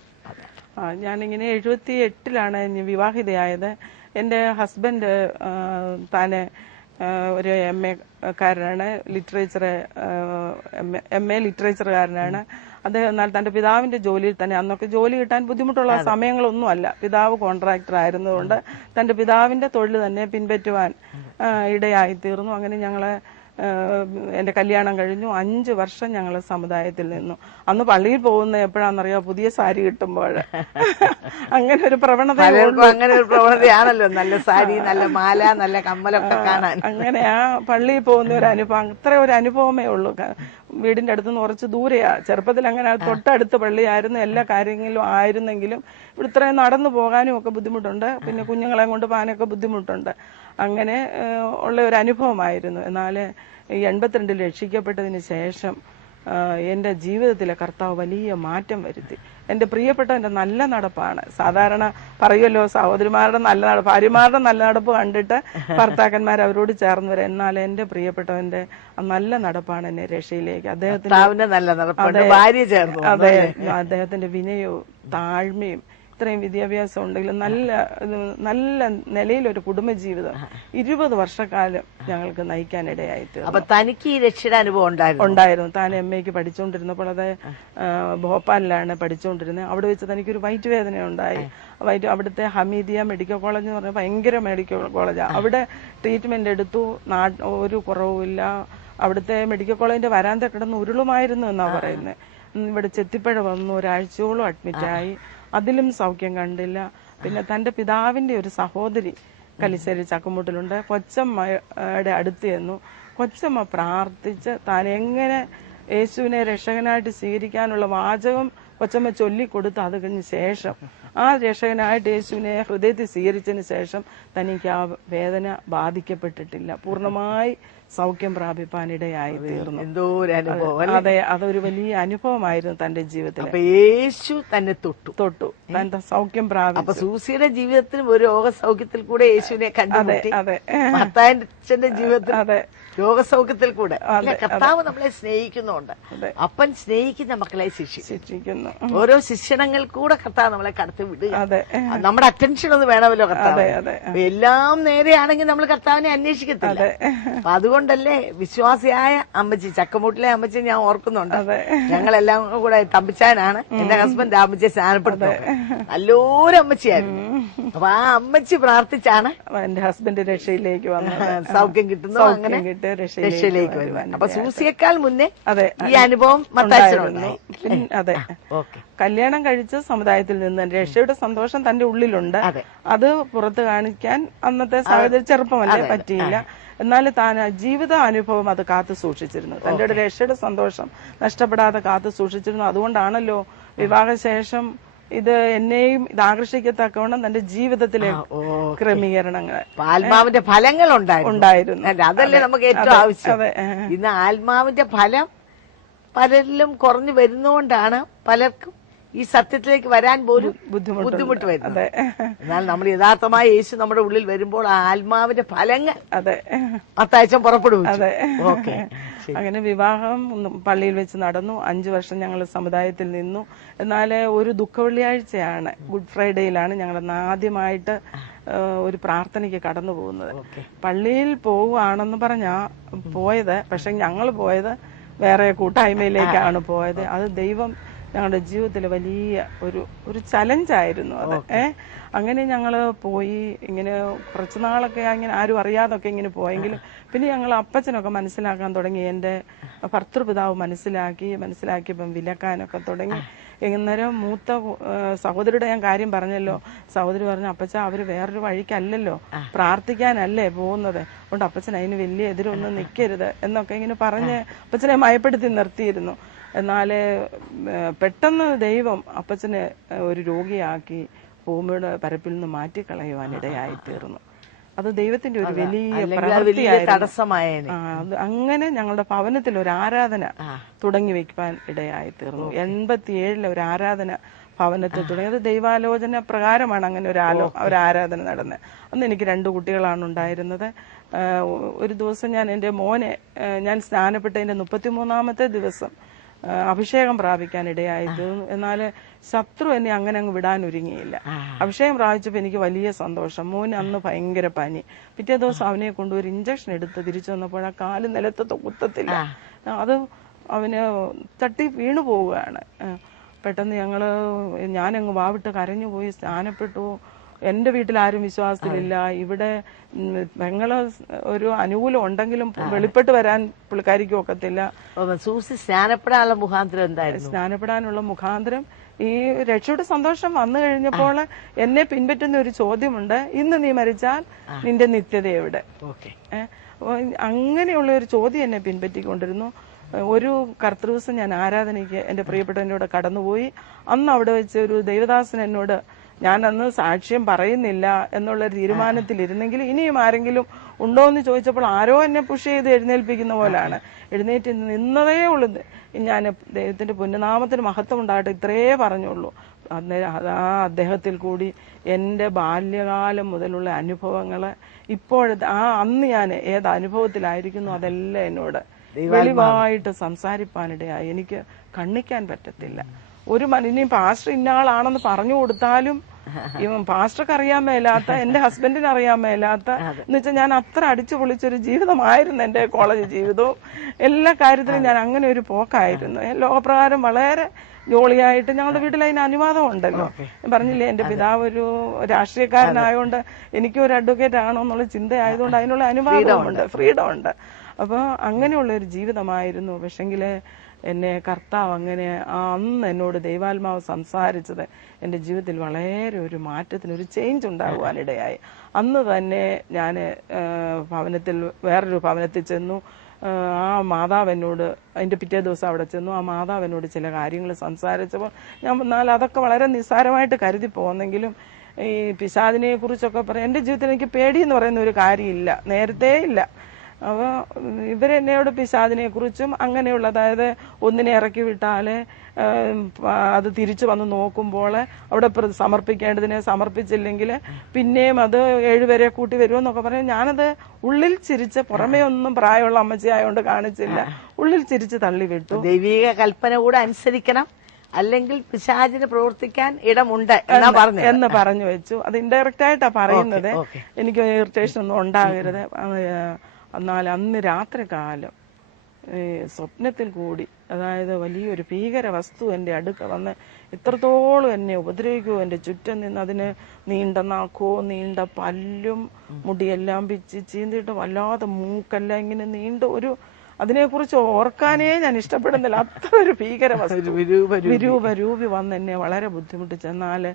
ഞാനിങ്ങനെ 78-ലാണ് വിവാഹിതയായത്. എൻ്റെ ഹസ്ബൻഡ് താനെ ഒരു MA കാരനാണ്, ലിറ്ററേച്ചർ MA ലിറ്ററേച്ചറുകാരനാണ്. അദ്ദേഹം എന്നാൽ തന്റെ പിതാവിന്റെ ജോലിയിൽ തന്നെ, അന്നൊക്കെ ജോലി കിട്ടാൻ ബുദ്ധിമുട്ടുള്ള സമയങ്ങളൊന്നും അല്ല, പിതാവ് കോൺട്രാക്ടർ ആയിരുന്നതുകൊണ്ട് തന്റെ പിതാവിന്റെ തൊഴിൽ തന്നെ പിൻപറ്റുവാൻ ഇടയായി തീർന്നു. അങ്ങനെ ഞങ്ങള് എന്റെ കല്യാണം കഴിഞ്ഞു. 5 വർഷം ഞങ്ങൾ സമുദായത്തിൽ നിന്നു. അന്ന് പള്ളിയിൽ പോകുന്ന എപ്പോഴാണെന്നറിയോ, പുതിയ സാരി കിട്ടുമ്പോൾ. അങ്ങനെ ഒരു പ്രവണത, അങ്ങനെ ഒരു പ്രവണതയാണല്ലോ, നല്ല സാരി, നല്ല മാല, നല്ല കമ്മലൊക്കെ കാണാൻ. അങ്ങനെ ആ പള്ളിയിൽ പോകുന്ന ഒരു അനുഭവം, അത്ര ഒരു അനുഭവമേ ഉള്ളൂ. വീടിന്റെ അടുത്തുനിന്ന് കുറച്ച് ദൂരെയാ. ചെറുപ്പത്തിൽ അങ്ങനെ തൊട്ടടുത്ത് പള്ളിയായിരുന്നു, എല്ലാ കാര്യങ്ങളിലും ആയിരുന്നെങ്കിലും ഇവിടെ ഇത്രയും നടന്നു പോകാനും ഒക്കെ ബുദ്ധിമുട്ടുണ്ട്. പിന്നെ കുഞ്ഞുങ്ങളെ കൊണ്ട് പോകാനൊക്കെ ബുദ്ധിമുട്ടുണ്ട്. അങ്ങനെ ഉള്ള ഒരു അനുഭവമായിരുന്നു. എന്നാൽ 82-ൽ രക്ഷിക്കപ്പെട്ടതിന് ശേഷം എൻ്റെ ജീവിതത്തിലെ കർത്താവ് വലിയ മാറ്റം വരുത്തി. എൻ്റെ പ്രിയപ്പെട്ടവൻ്റെ നല്ല നടപ്പാണ്. സാധാരണ പറയുമല്ലോ, സഹോദരിമാരുടെ നല്ല നടപ്പ്, ഭാര്യമാരുടെ നല്ല നടപ്പ് കണ്ടിട്ട് ഭർത്താക്കന്മാർ അവരോട് ചേർന്ന് വരാം. എന്നാൽ എൻ്റെ പ്രിയപ്പെട്ടവന്റെ നല്ല നടപ്പാണ് എന്നെ രക്ഷയിലേക്ക്. അദ്ദേഹത്തിന്റെ വിനയവും താഴ്മയും, ഇത്രയും വിദ്യാഭ്യാസം ഉണ്ടെങ്കിലും നല്ല നിലയിലൊരു കുടുംബജീവിതം 20 വർഷക്കാലം ഞങ്ങൾക്ക് നയിക്കാനിടയായി തീർന്നു. തനിക്ക് ഈ രക്ഷയുടെ അനുഭവം ഉണ്ടായിരുന്നു. താൻ MAക്ക് പഠിച്ചുകൊണ്ടിരുന്നപ്പോൾ, അത് ഭോപ്പാലിലാണ് പഠിച്ചുകൊണ്ടിരുന്നത്. അവിടെ വെച്ച് തനിക്കൊരു വയറ്റ് വേദന ഉണ്ടായി. അവിടുത്തെ ഹമീദിയ മെഡിക്കൽ കോളേജ് എന്ന് പറഞ്ഞാൽ ഭയങ്കര മെഡിക്കൽ കോളേജാണ്. അവിടെ ട്രീറ്റ്മെന്റ് എടുത്തു, ഒരു കുറവുമില്ല. അവിടുത്തെ മെഡിക്കൽ കോളേജിന്റെ വരാന്ത കിടന്ന് ഉരുളുമായിരുന്നു എന്നാ പറയുന്നത്. ഇവിടെ ചെത്തിപ്പഴ വന്നു, ഒരാഴ്ചയോളം അഡ്മിറ്റായി, അതിലും സൗഖ്യം കണ്ടില്ല. പിന്നെ തന്റെ പിതാവിന്റെ ഒരു സഹോദരി കലിശ്ശേരി ചക്കുമുട്ടിലുണ്ട്. കൊച്ചമ്മയുടെ അടുത്ത് ചെന്നു. കൊച്ചമ്മ പ്രാർത്ഥിച്ച് താൻ എങ്ങനെ യേശുവിനെ രക്ഷകനായിട്ട് സ്വീകരിക്കാനുള്ള വാചകം കൊച്ചമ്മ ചൊല്ലിക്കൊടുത്ത് അത് കഴിഞ്ഞ ശേഷം ആ രക്ഷകനായിട്ട് യേശുവിനെ ഹൃദയത്തിൽ സ്വീകരിച്ചതിന് ശേഷം തനിക്ക് ആ വേദന ബാധിക്കപ്പെട്ടിട്ടില്ല. പൂർണ്ണമായി സൗഖ്യം പ്രാപിപ്പാനിടയായി തീർന്നു. എന്തോ ഒരു അനുഭവം. അതെ, അതൊരു വലിയ അനുഭവമായിരുന്നു തന്റെ ജീവിതത്തിൽ. അപ്പൊ യേശു തന്നെ തൊട്ടു തന്റെ സൗഖ്യം പ്രാപിച്ചു. അപ്പൊ സൂസിയുടെ ജീവിതത്തിലും ഒരു രോഗസൗഖ്യത്തിൽ കൂടെ യേശുവിനെ കണ്ടുമുട്ടി. അതെ, മത്തായിന്റെ ജീവിതത്തിൽ അതെ, രോഗസൗഖ്യത്തിൽ കൂടെ. കർത്താവ് നമ്മളെ സ്നേഹിക്കുന്നുണ്ട്. അപ്പൻ സ്നേഹിക്കുന്ന മക്കളെ ശിക്ഷിക്കുന്നു. ഓരോ ശിക്ഷണങ്ങൾ കൂടെ കർത്താവ് നമ്മളെ കടത്തി വിടുക. നമ്മുടെ അറ്റൻഷൻ ഒന്ന് വേണമല്ലോ കർത്താവ്. എല്ലാം നേരെയാണെങ്കിൽ നമ്മൾ കർത്താവിനെ അന്വേഷിക്കത്തില്ല. അപ്പൊ അതുകൊണ്ടല്ലേ വിശ്വാസിയായ അമ്മച്ചി, ചക്കമൂട്ടിലെ അമ്മച്ചി ഞാൻ ഓർക്കുന്നുണ്ട്. ഞങ്ങളെല്ലാം കൂടെ തമ്പിച്ചാനാണ് എന്റെ ഹസ്ബൻഡ് അമ്മച്ചിയെ സ്നാനപ്പെടുത്തുന്നത്. നല്ലൊരു അമ്മച്ചിയായിരുന്നു. അപ്പൊ ആ അമ്മച്ചി പ്രാർത്ഥിച്ചാണ് എന്റെ ഹസ്ബൻഡ് രക്ഷയിലേക്ക് വന്നത്. സൗഖ്യം കിട്ടുന്നു, അങ്ങനെ രക്ഷയിലേക്ക് വരുവാൻ. അപ്പൊ സൂസിയേക്കാൾ മുന്നേ ഈ അനുഭവം മത്തായിച്ചനുണ്ടായി. അതെ, കല്യാണം കഴിച്ച സമുദായത്തിൽ നിന്ന് രക്ഷയുടെ സന്തോഷം തന്റെ ഉള്ളിലുണ്ട്. അത് പുറത്ത് കാണിക്കാൻ അന്നത്തെ സാഹചര്യം ചെറുപ്പമല്ലേ പറ്റിയില്ല. എന്നാൽ താൻ ജീവിത അനുഭവം അത് കാത്തു സൂക്ഷിച്ചിരുന്നു. തന്റെ രക്ഷയുടെ സന്തോഷം നഷ്ടപ്പെടാതെ കാത്തു സൂക്ഷിച്ചിരുന്നു. അതുകൊണ്ടാണല്ലോ വിവാഹശേഷം ഇത് എന്നെയും ഇത് ആകർഷിക്കത്തക്കവണ്ണം തന്റെ ജീവിതത്തിലെ ക്രമീകരണങ്ങൾ, ആത്മാവിന്റെ ഫലങ്ങൾ ഉണ്ടായിരുന്നു. അതല്ലേ നമുക്ക് ഏറ്റവും ആവശ്യം. ഇന്ന് ആത്മാവിന്റെ ഫലം പലരിലും കുറഞ്ഞു വരുന്നതുകൊണ്ടാണ് പലർക്കും ഈ സത്യത്തിലേക്ക് വരാൻ പോലും ബുദ്ധിമുട്ട് വരുന്നത്. എന്നാൽ നമ്മൾ യഥാർത്ഥമായി യേശു നമ്മുടെ ഉള്ളിൽ വരുമ്പോൾ ആ ആത്മാവിന്റെ ഫലങ്ങൾ മത്തായിച്ചൻ പുറപ്പെടുവിച്ചു. ഓക്കെ, അങ്ങനെ വിവാഹം പള്ളിയിൽ വെച്ച് നടന്നു. 5 വർഷം ഞങ്ങൾ സമുദായത്തിൽ നിന്നു. എന്നാൽ ഒരു ദുഃഖവെള്ളിയാഴ്ചയാണ്, ഗുഡ് ഫ്രൈഡേയിലാണ് ഞങ്ങൾ ആദ്യമായിട്ട് ഒരു പ്രാർത്ഥനയ്ക്ക് കടന്നു പോകുന്നത്. പള്ളിയിൽ പോവുകയാണെന്ന് പറഞ്ഞാ പോയത്, പക്ഷെ ഞങ്ങൾ പോയത് വേറെ കൂട്ടായ്മയിലേക്കാണ് പോയത്. അത് ദൈവം ഞങ്ങളുടെ ജീവിതത്തിൽ വലിയ ഒരു ചലഞ്ചായിരുന്നു അത്. അങ്ങനെ ഞങ്ങള് പോയി. ഇങ്ങനെ കുറച്ചു നാളൊക്കെ ഇങ്ങനെ ആരും അറിയാതൊക്കെ ഇങ്ങനെ പോയെങ്കിലും പിന്നെ ഞങ്ങൾ അപ്പച്ചനൊക്കെ മനസ്സിലാക്കാൻ തുടങ്ങി. എന്റെ ഭർത്തൃപിതാവ് മനസ്സിലാക്കിയപ്പം വിലക്കാനൊക്കെ തുടങ്ങി. അന്നേരം മൂത്ത സഹോദരിയുടെ ഞാൻ കാര്യം പറഞ്ഞല്ലോ. സഹോദരി പറഞ്ഞു, അപ്പച്ച അവര് വേറൊരു വഴിക്കല്ലല്ലോ, പ്രാർത്ഥിക്കാനല്ലേ പോകുന്നത്, അതുകൊണ്ട് അപ്പച്ചൻ അതിന് വലിയ എതിരൊന്നും നിൽക്കരുത് എന്നൊക്കെ ഇങ്ങനെ പറഞ്ഞ് അപ്പച്ചനെ മയപ്പെടുത്തി നിർത്തിയിരുന്നു. എന്നാല് പെട്ടെന്ന് ദൈവം അപ്പച്ചനെ ഒരു രോഗിയാക്കി ഭൂമിയുടെ പരപ്പിൽ നിന്ന് മാറ്റിക്കളയുവാനിടയായി തീർന്നു. അത് ദൈവത്തിന്റെ ഒരു വലിയ തടസ്സമായേനെ. അങ്ങനെ ഞങ്ങളുടെ ഭവനത്തിൽ ഒരു ആരാധന തുടങ്ങി വെക്കുവാൻ ഇടയായി തീർന്നു. 87 ഒരു ആരാധന ഭവനത്തിൽ തുടങ്ങി. അത് ദൈവാലോചന പ്രകാരമാണ് അങ്ങനെ ഒരു ആരാധന നടന്നത്. അന്ന് എനിക്ക് 2 കുട്ടികളാണ് ഉണ്ടായിരുന്നത്. ഒരു ദിവസം ഞാൻ എന്റെ മോനെ ഞാൻ സ്നാനപ്പെട്ടതിന്റെ 33-ാമത്തെ ദിവസം അഭിഷേകം പ്രാപിക്കാൻ ഇടയായിരുന്നു. എന്നാൽ ശത്രു എന്നെ അങ്ങനെ അങ്ങ് വിടാൻ ഒരുങ്ങിയില്ല. അഭിഷേകം പ്രാപിച്ചപ്പോൾ എനിക്ക് വലിയ സന്തോഷം. മോന് അന്ന് ഭയങ്കര പനി. പിറ്റേ ദിവസം അവനെ കൊണ്ട് ഒരു ഇഞ്ചക്ഷൻ എടുത്ത് തിരിച്ചു വന്നപ്പോൾ ആ കാല് നിലത്ത് കുത്തത്തില്ല. അത് അവന് തട്ടി വീണു പോവുകയാണ്. പെട്ടെന്ന് ഞാനങ്ങ് വാവിട്ട് കരഞ്ഞു പോയി, സ്നാനപ്പെട്ടു. എന്റെ വീട്ടിൽ ആരും വിശ്വാസത്തിലില്ല. ഇവിടെ പെങ്ങള് ഒരു അനുകൂലം ഉണ്ടെങ്കിലും വെളിപ്പെട്ട് വരാൻ പുള്ളിക്കാരിക്കും ഒക്കത്തില്ല. സ്നാനപ്പെടാനുള്ള മുഖാന്തരം ഈ രക്ഷയുടെ സന്തോഷം വന്നു കഴിഞ്ഞപ്പോൾ എന്നെ പിൻപറ്റുന്ന ഒരു ചോദ്യമുണ്ട്, ഇന്ന് നീ മരിച്ചാൽ നിന്റെ നിത്യത എവിടെ? അങ്ങനെയുള്ള ഒരു ചോദ്യം എന്നെ പിൻപറ്റിക്കൊണ്ടിരുന്നു. ഒരു കർത്തൃദിവസം ഞാൻ ആരാധനയ്ക്ക് എന്റെ പ്രിയപ്പെട്ടവന്റെ കൂടെ കടന്നുപോയി. അന്ന് അവിടെ വെച്ച് ഒരു ദൈവദാസൻ എന്നോട്, ഞാൻ അന്ന് സാക്ഷ്യം പറയുന്നില്ല എന്നുള്ള തീരുമാനത്തിലിരുന്നെങ്കിൽ ഇനിയും ആരെങ്കിലും ഉണ്ടോ എന്ന് ചോദിച്ചപ്പോൾ ആരോ എന്നെ പുഷ് ചെയ്ത് എഴുന്നേൽപ്പിക്കുന്ന പോലാണ്. എഴുന്നേറ്റ് നിന്നതേ ഉള്ളൂ. ഞാൻ ദൈവത്തിന്റെ പുണ്യനാമത്തിന് മഹത്വം ഉണ്ടാകട്ടെ ഇത്രേ പറഞ്ഞുള്ളൂ. അന്നേരം അദ്ദേഹത്തിൽ കൂടി എന്റെ ബാല്യകാലം മുതലുള്ള അനുഭവങ്ങള് ഇപ്പോഴത്തെ അന്ന് ഞാൻ ഏത് അനുഭവത്തിലായിരിക്കുന്നു അതെല്ലാം എന്നോട് വെളിവായിട്ട് സംസാരിപ്പാനിടയായി. എനിക്ക് കണ്ണിക്കാൻ പറ്റത്തില്ല. ഇനി പാസ്റ്റർ ഇന്ന ആളാണെന്ന് പറഞ്ഞു കൊടുത്താലും ഇവൻ പാസ്റ്റർക്ക് അറിയാൻ മേലാത്ത, എന്റെ ഹസ്ബൻഡിന് അറിയാൻ മേലാത്ത, എന്ന് വെച്ചാൽ ഞാൻ അത്ര അടിച്ചു പൊളിച്ചൊരു ജീവിതമായിരുന്നു എന്റെ കോളേജ് ജീവിതവും. എല്ലാ കാര്യത്തിലും ഞാൻ അങ്ങനെ ഒരു പോക്കായിരുന്നു. ലോകപ്രകാരം വളരെ ജോളിയായിട്ട് ഞങ്ങളുടെ വീട്ടിൽ അതിന് അനുവാദം ഉണ്ടല്ലോ. പറഞ്ഞില്ലേ, എന്റെ പിതാവ് ഒരു രാഷ്ട്രീയക്കാരനായതുകൊണ്ട് എനിക്കും ഒരു അഡ്വക്കേറ്റ് ആണോ എന്നുള്ള ചിന്ത ആയതുകൊണ്ട് അതിനുള്ള അനുവാദമുണ്ട്, ഫ്രീഡം ഉണ്ട്. അപ്പൊ അങ്ങനെയുള്ള ഒരു ജീവിതമായിരുന്നു. പക്ഷെങ്കില് എന്നെ കർത്താവ് അങ്ങനെ അന്ന് എന്നോട് ദൈവാത്മാവ് സംസാരിച്ചത് എൻ്റെ ജീവിതത്തിൽ വളരെ ഒരു മാറ്റത്തിന്, ഒരു ചേഞ്ച് ഉണ്ടാകുവാനിടയായി. അന്ന് തന്നെ ഞാൻ വേറൊരു ഭവനത്തിൽ ചെന്നു. ആ മാതാവ് എന്നോട്, അതിൻ്റെ പിറ്റേ ദിവസം അവിടെ ചെന്നു. ആ മാതാവ് എന്നോട് ചില കാര്യങ്ങൾ സംസാരിച്ചപ്പോൾ ഞാൻ എന്നാൽ അതൊക്കെ വളരെ നിസ്സാരമായിട്ട് കരുതി പോകുന്നെങ്കിലും ഈ പിശാചിനെ കുറിച്ചൊക്കെ പറയാം. എൻ്റെ ജീവിതത്തിൽ എനിക്ക് പേടിയെന്ന് പറയുന്ന ഒരു കാര്യമില്ല, നേരത്തെ ഇല്ല. അപ്പോൾ ഇവരെന്നോട് പിശാചിനെ കുറിച്ചും അങ്ങനെയുള്ള, അതായത് ഒന്നിനെ ഇറക്കി വിട്ടാല് അത് തിരിച്ചു വന്ന് നോക്കുമ്പോൾ അവിടെ സമർപ്പിക്കേണ്ടതിനെ സമർപ്പിച്ചില്ലെങ്കിൽ പിന്നെയും അത് 7 വരെ കൂട്ടി വരുമെന്നൊക്കെ പറയും. ഞാനത് ഉള്ളിൽ ചിരിച്ച്, പുറമേ ഒന്നും പ്രായമുള്ള അമ്മച്ചിയായോണ്ട് കാണിച്ചില്ല, ഉള്ളിൽ ചിരിച്ച് തള്ളിവിട്ടു. ദൈവിക കൽപ്പന കൂടെ അനുസരിക്കണം, അല്ലെങ്കിൽ പിശാചിന് പ്രവർത്തിക്കാൻ ഇടമുണ്ട് എന്ന് പറഞ്ഞു വെച്ചു. അത് ഇൻഡയറക്റ്റ് ആയിട്ടാ പറയുന്നത്. എനിക്ക് ഇറിറ്റേഷൻ ഒന്നും ഉണ്ടാകരുത്. എന്നാൽ അന്ന് രാത്രി കാലം സ്വപ്നത്തിൽ കൂടി, അതായത് വലിയൊരു ഭീകര വസ്തു എൻ്റെ അടുക്ക വന്ന് എത്രത്തോളം എന്നെ ഉപദ്രവിക്കുമോ, എൻ്റെ ചുറ്റും നിന്ന് അതിന് നീണ്ട നാക്കോ നീണ്ട പല്ലും മുടിയെല്ലാം പിച്ച് ചീന്തിയിട്ട് വല്ലാതെ മൂക്കെല്ലാം ഇങ്ങനെ നീണ്ട ഒരു, അതിനെക്കുറിച്ച് ഓർക്കാനേ ഞാൻ ഇഷ്ടപ്പെടുന്നില്ല. അത്ര ഒരു ഭീകര വസ്തു, വിരൂപരൂപി വന്ന് എന്നെ വളരെ ബുദ്ധിമുട്ടിച്ചു. എന്നാൽ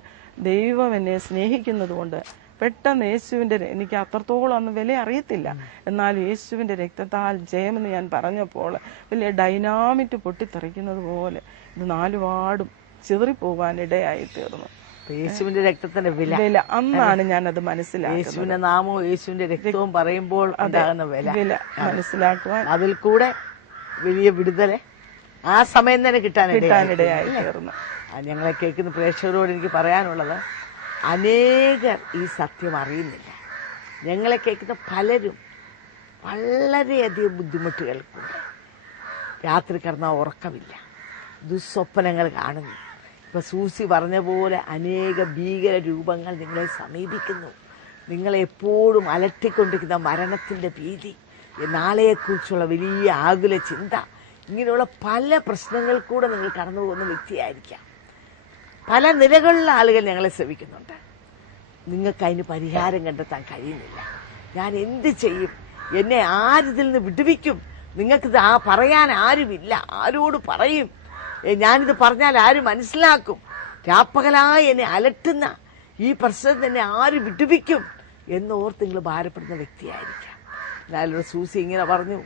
ദൈവം എന്നെ സ്നേഹിക്കുന്നത് കൊണ്ട് പെട്ടെന്ന് യേശുവിന്റെ, എനിക്ക് അത്രത്തോളം അന്ന് വില അറിയത്തില്ല, എന്നാൽ യേശുവിന്റെ രക്തത്താൽ ജയമെന്ന് ഞാൻ പറഞ്ഞപ്പോൾ വലിയ ഡൈനാമിറ്റ് പൊട്ടിത്തെറിക്കുന്നത് പോലെ ഇത് 4 വാർഡും ചിതറിപ്പോകാനിടയായി തീർന്നു. യേശുവിന്റെ രക്തത്തിന്റെ വില അന്നാണ് ഞാൻ അത് മനസ്സിലാക്കി. യേശുവിന്റെ നാമവും യേശുവിന്റെ രക്തവും പറയുമ്പോൾ ഉണ്ടാകുന്ന വില മനസ്സിലാക്കുവാൻ, അതിൽ കൂടെ വലിയ വിടുതല് ആ സമയം തന്നെ കിട്ടാനിടയായി തീർന്നു. ഞങ്ങളെ കേൾക്കുന്ന പ്രേക്ഷകരോട് എനിക്ക് പറയാനുള്ളത്, അനേകർ ഈ സത്യം അറിയുന്നില്ല. ഞങ്ങളെ കേൾക്കുന്ന പലരും വളരെയധികം ബുദ്ധിമുട്ടുകൾക്കുണ്ട്. രാത്രി കിടന്നാൽ ഉറക്കമില്ല, ദുസ്വപ്നങ്ങൾ കാണുന്നു. ഇപ്പൊ സൂസി പറഞ്ഞ പോലെ അനേക ഭീകര രൂപങ്ങൾ നിങ്ങളെ സമീപിക്കുന്നു. നിങ്ങളെ എപ്പോഴും അലട്ടിക്കൊണ്ടിരിക്കുന്ന മരണത്തിന്റെ ഭീതി, നാളെയെക്കുറിച്ചുള്ള വലിയ ആകുല ചിന്ത, ഇങ്ങനെയുള്ള പല പ്രശ്നങ്ങൾ കൂടെ നിങ്ങൾ കടന്നു പോകുന്ന വ്യക്തിയായിരിക്കാം. പല നിലകളിലുള്ള ആളുകൾ ഞങ്ങളെ ശ്രമിക്കുന്നുണ്ട്. നിങ്ങൾക്ക് അതിന് പരിഹാരം കണ്ടെത്താൻ കഴിയുന്നില്ല. ഞാൻ എന്ത് ചെയ്യും? എന്നെ ആരിതിൽ നിന്ന് വിടുവിക്കും? നിങ്ങൾക്കിത് പറയാൻ ആരുമില്ല. ആരോട് പറയും? ഞാനിത് പറഞ്ഞാൽ ആര് മനസ്സിലാക്കും? രാപ്പകലായി എന്നെ അലട്ടുന്ന ഈ പ്രശ്നത്തിൽ എന്നെ ആര് വിടുവിക്കും എന്നോർത്ത് നിങ്ങൾ ഭാരപ്പെടുന്ന വ്യക്തിയായിരിക്കാം. എന്നാലും സൂസി ഇങ്ങനെ പറഞ്ഞു,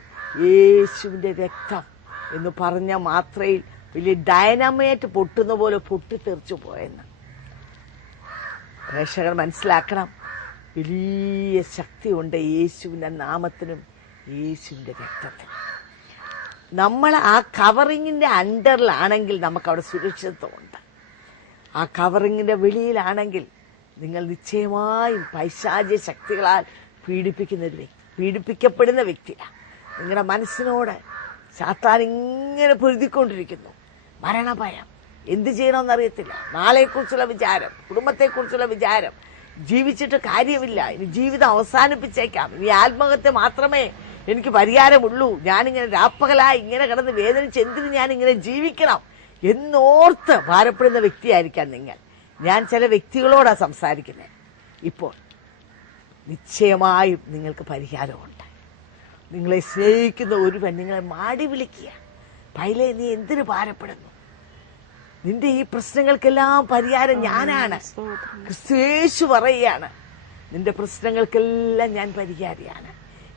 യേശുവിന്റെ രക്തം എന്ന് പറഞ്ഞ മാത്രയിൽ വലിയ ഡൈനാമൈറ്റ് പൊട്ടുന്ന പോലെ പൊട്ടിത്തെറിച്ചു പോയെന്ന്. പ്രേക്ഷകർ മനസ്സിലാക്കണം, വലിയ ശക്തിയുണ്ട് യേശുവിന്റെ നാമത്തിനും യേശുവിന്റെ രക്തത്തിനും. നമ്മൾ ആ കവറിങ്ങിന്റെ അണ്ടറിലാണെങ്കിൽ നമുക്കവിടെ സുരക്ഷിതത്വമുണ്ട്. ആ കവറിങ്ങിന്റെ വെളിയിലാണെങ്കിൽ നിങ്ങൾ നിശ്ചയമായും പൈശാചിക ശക്തികളാൽ പീഡിപ്പിക്കപ്പെടുന്ന വ്യക്തിയാണ്. നിങ്ങളുടെ മനസ്സിനോട് സാത്താൻ ഇങ്ങനെ പൊരുതിക്കൊണ്ടിരിക്കുന്നു. മരണഭയം, എന്ത് ചെയ്യണമെന്നറിയത്തില്ല, നാളെക്കുറിച്ചുള്ള വിചാരം, കുടുംബത്തെക്കുറിച്ചുള്ള വിചാരം, ജീവിച്ചിട്ട് കാര്യമില്ല, ഇനി ജീവിതം അവസാനിപ്പിച്ചേക്കാം, ഇനി ആത്മഹത്യ മാത്രമേ എനിക്ക് പരിഹാരമുള്ളൂ, ഞാനിങ്ങനെ രാപ്പകലായി ഇങ്ങനെ കിടന്ന് വേദനിച്ച് എന്തിന് ഞാനിങ്ങനെ ജീവിക്കണം എന്നോർത്ത് ഭാരപ്പെടുന്ന വ്യക്തിയായിരിക്കാം നിങ്ങൾ. ഞാൻ ചില വ്യക്തികളോടാണ് സംസാരിക്കുന്നത്. ഇപ്പോൾ നിശ്ചയമായും നിങ്ങൾക്ക് പരിഹാരമുണ്ട്. നിങ്ങളെ സ്നേഹിക്കുന്ന ഒരുവൻ നിങ്ങളെ മാടി വിളിക്കുക, പൈലേ നീ എന്തിനു ഭാരപ്പെടുന്നു? നിന്റെ ഈ പ്രശ്നങ്ങൾക്കെല്ലാം പരിഹാരം ഞാനാണ്. ക്രിസ്തുയേശു പറയുകയാണ്, നിന്റെ പ്രശ്നങ്ങൾക്കെല്ലാം ഞാൻ പരിഹാരിയാണ്.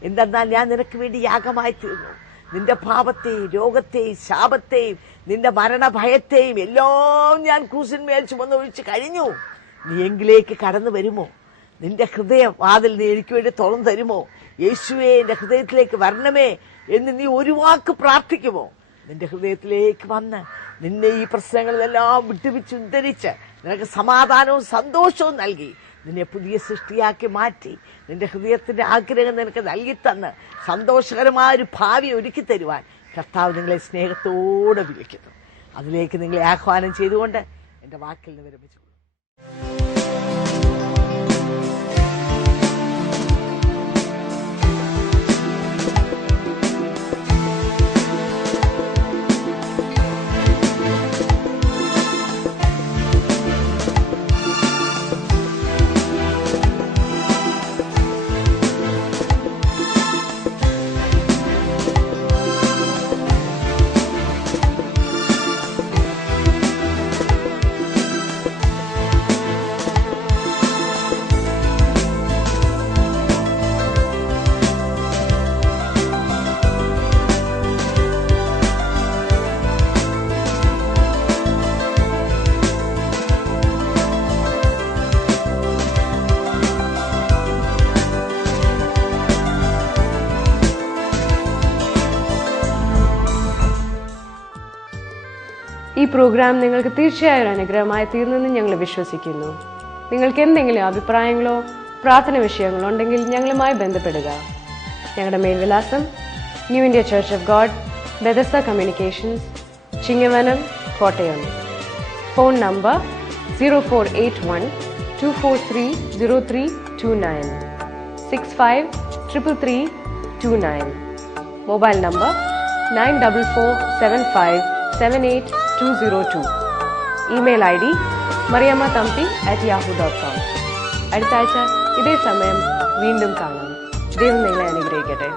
എന്തെന്നാൽ ഞാൻ നിനക്ക് വേണ്ടി യാഗമായി തീർന്നു. നിന്റെ പാപത്തെയും രോഗത്തെയും ശാപത്തെയും നിന്റെ മരണഭയത്തെയും എല്ലാം ഞാൻ ക്രൂശിന്മേൽ ചുമന്നൊഴിച്ച് കഴിഞ്ഞു. നീ എങ്കിലേക്ക് കടന്നു വരുമോ? നിന്റെ ഹൃദയം വാതിൽ നീ എനിക്ക് വേണ്ടി തുറന്നു തരുമോ? യേശുവേ എന്റെ ഹൃദയത്തിലേക്ക് വരണമേ എന്ന് നീ ഒരു വാക്ക് പ്രാർത്ഥിക്കുമോ? നിന്റെ ഹൃദയത്തിലേക്ക് വന്ന് നിന്നെ ഈ പ്രശ്നങ്ങളിലെല്ലാം വിട്ടുപിച്ച് ഉദ്ധരിച്ച് നിനക്ക് സമാധാനവും സന്തോഷവും നൽകി നിന്നെ പുതിയ സൃഷ്ടിയാക്കി മാറ്റി നിന്റെ ഹൃദയത്തിന്റെ ആഗ്രഹം നിനക്ക് നൽകിത്തന്ന് സന്തോഷകരമായ ഒരു ഭാവി ഒരുക്കി തരുവാൻ കർത്താവ് നിങ്ങളെ സ്നേഹത്തോടെ വിളിക്കുന്നു. അതിലേക്ക് നിങ്ങളെ ആഹ്വാനം ചെയ്തുകൊണ്ട് എന്റെ വാക്കിൽ നിന്ന് വിരമിച്ചു. ഈ പ്രോഗ്രാം നിങ്ങൾക്ക് തീർച്ചയായും ഒരു അനുഗ്രഹമായി തീർന്നെന്ന് ഞങ്ങൾ വിശ്വസിക്കുന്നു. നിങ്ങൾക്ക് എന്തെങ്കിലും അഭിപ്രായങ്ങളോ പ്രാർത്ഥന വിഷയങ്ങളോ ഉണ്ടെങ്കിൽ ഞങ്ങളുമായി ബന്ധപ്പെടുക. ഞങ്ങളുടെ മേൽവിലാസം new India church of God, Bethesda communications, Chingavanam, Kottayam. Phone number 0481-243-0329, 653339. Mobile number 9447578202. Email ID mariammathampi@yahoo.com. അടുത്ത ആഴ്ച ഇതേ സമയം വീണ്ടും കാണാം. ദൈവം നിങ്ങളെ അനുഗ്രഹിക്കട്ടെ.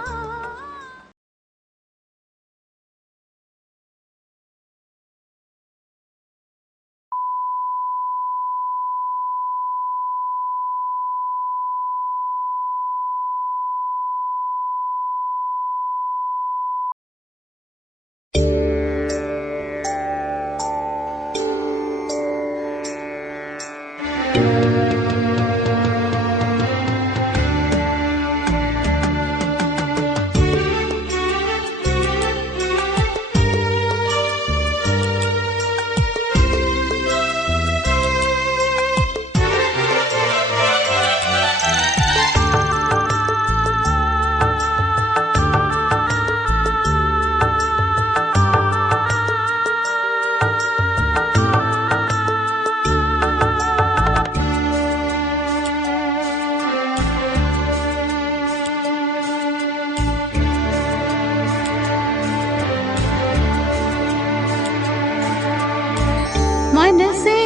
മനസ്സേ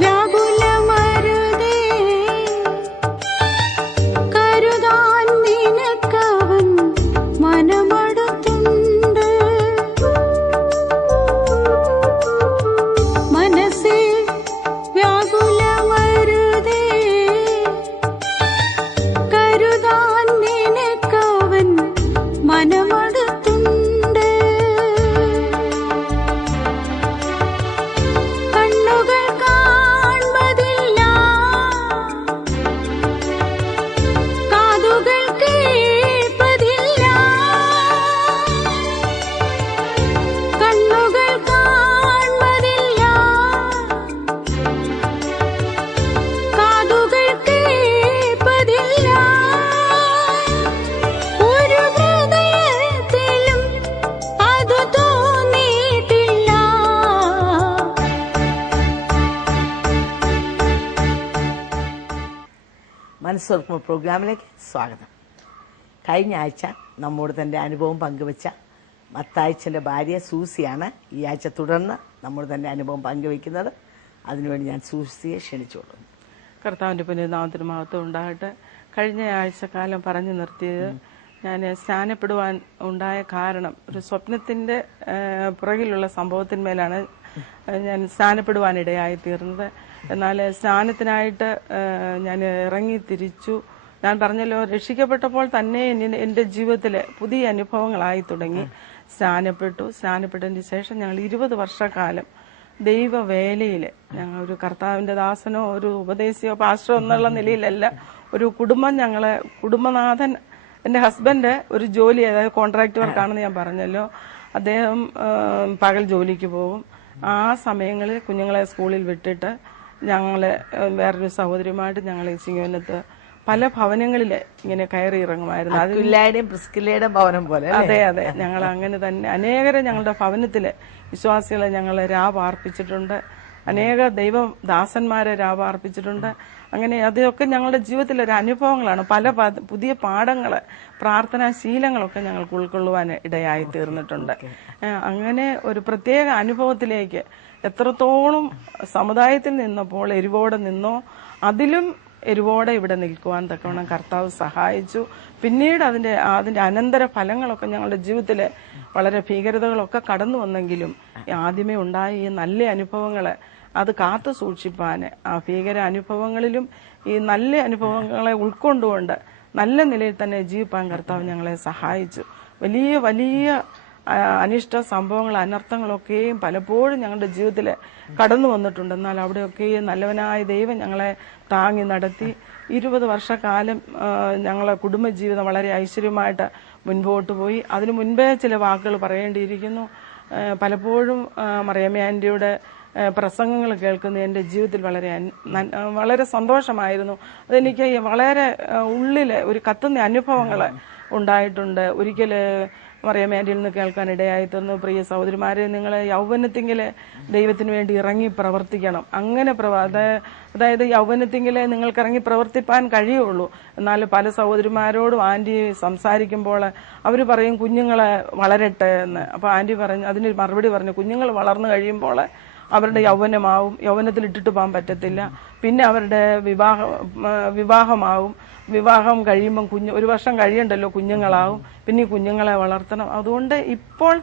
വ്യാകുലമരുതേ, കരുതാൻ നിനക്കവൻ മനമടുത്തുണ്ട്. മനസ്സേ വ്യാകുലമരുതേ, കരുതാൻ നിനക്കവൻ മനമടുത്തുണ്ട്. കണ്ണുകൾ കാൺമതില്ല, കാതുകൾ കേൾപ്പതില്ല. കണ്ണുകൾ കാൺമതില്ല, കാതുകൾ കേൾപ്പതില്ല. ഒരു ഹൃദയത്തിലും അത് തോന്നിയിട്ടില്ല. മനസ്സോർക്കുമ്പോൾ പ്രോഗ്രാമിലേക്ക് സ്വാഗതം. കഴിഞ്ഞ ആഴ്ച നമ്മോട് തൻ്റെ അനുഭവം പങ്കുവച്ച മത്തായിച്ചൻ്റെ ഭാര്യ സൂസിയാണ് ഈ ആഴ്ച തുടർന്ന് നമ്മോട് തൻ്റെ അനുഭവം പങ്കുവയ്ക്കുന്നത്. അതിനുവേണ്ടി ഞാൻ സൂസിയെ ക്ഷണിച്ചോളും. കർത്താവിന്റെ പുണ്യനാമത്തിന് മഹത്വം ഉണ്ടാകട്ടെ. കഴിഞ്ഞ ആഴ്ചക്കാലം പറഞ്ഞു നിർത്തിയത് ഞാൻ സ്നാനപ്പെടുവാൻ ഉണ്ടായ കാരണം ഒരു സ്വപ്നത്തിന്റെ പുറകിലുള്ള സംഭവത്തിന്മേലാണ് ഞാൻ സ്നാനപ്പെടുവാനിടയായി തീർന്നത്. എന്നാൽ സ്നാനത്തിനായിട്ട് ഞാൻ ഇറങ്ങി തിരിച്ചു. ഞാൻ പറഞ്ഞല്ലോ, രക്ഷിക്കപ്പെട്ടപ്പോൾ തന്നെ എൻ്റെ ജീവിതത്തിലെ പുതിയ അനുഭവങ്ങളായി തുടങ്ങി. സ്നാനപ്പെട്ടതിന് ശേഷം ഞങ്ങൾ 20 വർഷക്കാലം ദൈവവേലയിൽ ഞങ്ങൾ ഒരു കർത്താവിന്റെ ദാസനോ ഒരു ഉപദേശിയോ പാസ്റ്ററോ എന്നുള്ള നിലയിലല്ല, ഒരു കുടുംബം, ഞങ്ങളെ കുടുംബനാഥൻ എൻ്റെ ഹസ്ബൻഡ് ഒരു ജോലി, അതായത് കോൺട്രാക്ട് വർക്കാണെന്ന് ഞാൻ പറഞ്ഞല്ലോ. അദ്ദേഹം പകൽ ജോലിക്ക് പോകും. ആ സമയങ്ങളിൽ കുഞ്ഞുങ്ങളെ സ്കൂളിൽ വിട്ടിട്ട് ഞങ്ങളെ വേറൊരു സഹോദരിയുമായിട്ട് ഞങ്ങൾ ചിങ്ങവനത്ത് പല ഭവനങ്ങളില് ഇങ്ങനെ കയറി ഇറങ്ങുമായിരുന്നു. പ്രിസ്കില്ലയുടെയും ഭവനം പോലെ. അതെ അതെ, ഞങ്ങൾ അങ്ങനെ തന്നെ അനേകരെ ഞങ്ങളുടെ ഭവനത്തില് വിശ്വാസികളെ ഞങ്ങൾ രാപാർപ്പിച്ചിട്ടുണ്ട്. അനേക ദൈവദാസന്മാരെ രാപാർപ്പിച്ചിട്ടുണ്ട്. അങ്ങനെ അതൊക്കെ ഞങ്ങളുടെ ജീവിതത്തിലെ ഒരു അനുഭവങ്ങളാണ്. പല പുതിയ പാഠങ്ങള്, പ്രാർത്ഥനാ ശീലങ്ങളൊക്കെ ഞങ്ങൾക്ക് ഉൾക്കൊള്ളുവാൻ ഇടയായി തീർന്നിട്ടുണ്ട്. അങ്ങനെ ഒരു പ്രത്യേക അനുഭവത്തിലേക്ക് എത്രത്തോളം സമുദായത്തിൽ നിന്നപ്പോൾ എരിവോടെ നിന്നോ അതിലും എരിവോടെ ഇവിടെ നിൽക്കുവാൻ തക്കവണ്ണം കർത്താവ് സഹായിച്ചു. പിന്നീട് അതിന്റെ അനന്തര ഫലങ്ങളൊക്കെ ഞങ്ങളുടെ ജീവിതത്തിലെ വളരെ ഭീകരതകളൊക്കെ കടന്നു വന്നെങ്കിലും ആദ്യമേ ഉണ്ടായ ഈ നല്ല അനുഭവങ്ങളെ അത് കാത്തു സൂക്ഷിപ്പാൻ, ആ ഭീകര അനുഭവങ്ങളിലും ഈ നല്ല അനുഭവങ്ങളെ ഉൾക്കൊണ്ടുകൊണ്ട് നല്ല നിലയിൽ തന്നെ ജീവിപ്പാൻ കർത്താവ് ഞങ്ങളെ സഹായിച്ചു. വലിയ വലിയ അനിഷ്ട സംഭവങ്ങൾ, അനർത്ഥങ്ങളൊക്കെയും പലപ്പോഴും ഞങ്ങളുടെ ജീവിതത്തിൽ കടന്നു വന്നിട്ടുണ്ട്. എന്നാൽ അവിടെയൊക്കെയും നല്ലവനായ ദൈവം ഞങ്ങളെ താങ്ങി നടത്തി. 20 വർഷക്കാലം ഞങ്ങളെ കുടുംബജീവിതം വളരെ ഐശ്വര്യമായിട്ട് മുൻപോട്ട് പോയി. അതിനു മുൻപേ ചില വാക്കുകൾ പറയേണ്ടിയിരിക്കുന്നു. പലപ്പോഴും മറിയാമ്മ ആന്റിയുടെ പ്രസംഗങ്ങൾ കേൾക്കുന്നത് എൻ്റെ ജീവിതത്തിൽ വളരെ സന്തോഷമായിരുന്നു. അതെനിക്ക് വളരെ ഉള്ളിലെ ഒരു കത്തുന്ന അനുഭവങ്ങൾ ഉണ്ടായിട്ടുണ്ട്. ഒരിക്കൽ മറിയാമ്മ ആന്റിയിൽ നിന്ന് കേൾക്കാൻ ഇടയായി തീർന്നു, പ്രിയ സഹോദരിമാരെ, നിങ്ങൾ യൗവനത്തിങ്കിൽ ദൈവത്തിന് വേണ്ടി ഇറങ്ങി പ്രവർത്തിക്കണം. അങ്ങനെ അതായത് യൗവനത്തിങ്കിൽ നിങ്ങൾക്ക് ഇറങ്ങി പ്രവർത്തിപ്പാൻ കഴിയുള്ളൂ. എന്നാൽ പല സഹോദരിമാരോടും ആന്റി സംസാരിക്കുമ്പോൾ അവർ പറയും കുഞ്ഞുങ്ങളെ വളരട്ടെ എന്ന്. അപ്പോൾ ആന്റി പറഞ്ഞു, അതിന് മറുപടി പറഞ്ഞു, കുഞ്ഞുങ്ങൾ വളർന്നു കഴിയുമ്പോൾ അവരുടെ യൗവനത്തിൽ ഇട്ടിട്ട് പോകാൻ പറ്റത്തില്ല. പിന്നെ അവരുടെ വിവാഹമാവും. വിവാഹം കഴിയുമ്പം ഒരു വർഷം കഴിയണ്ടല്ലോ കുഞ്ഞുങ്ങളാവും. പിന്നെ ഈ കുഞ്ഞുങ്ങളെ വളർത്തണം. അതുകൊണ്ട് ഇപ്പോൾ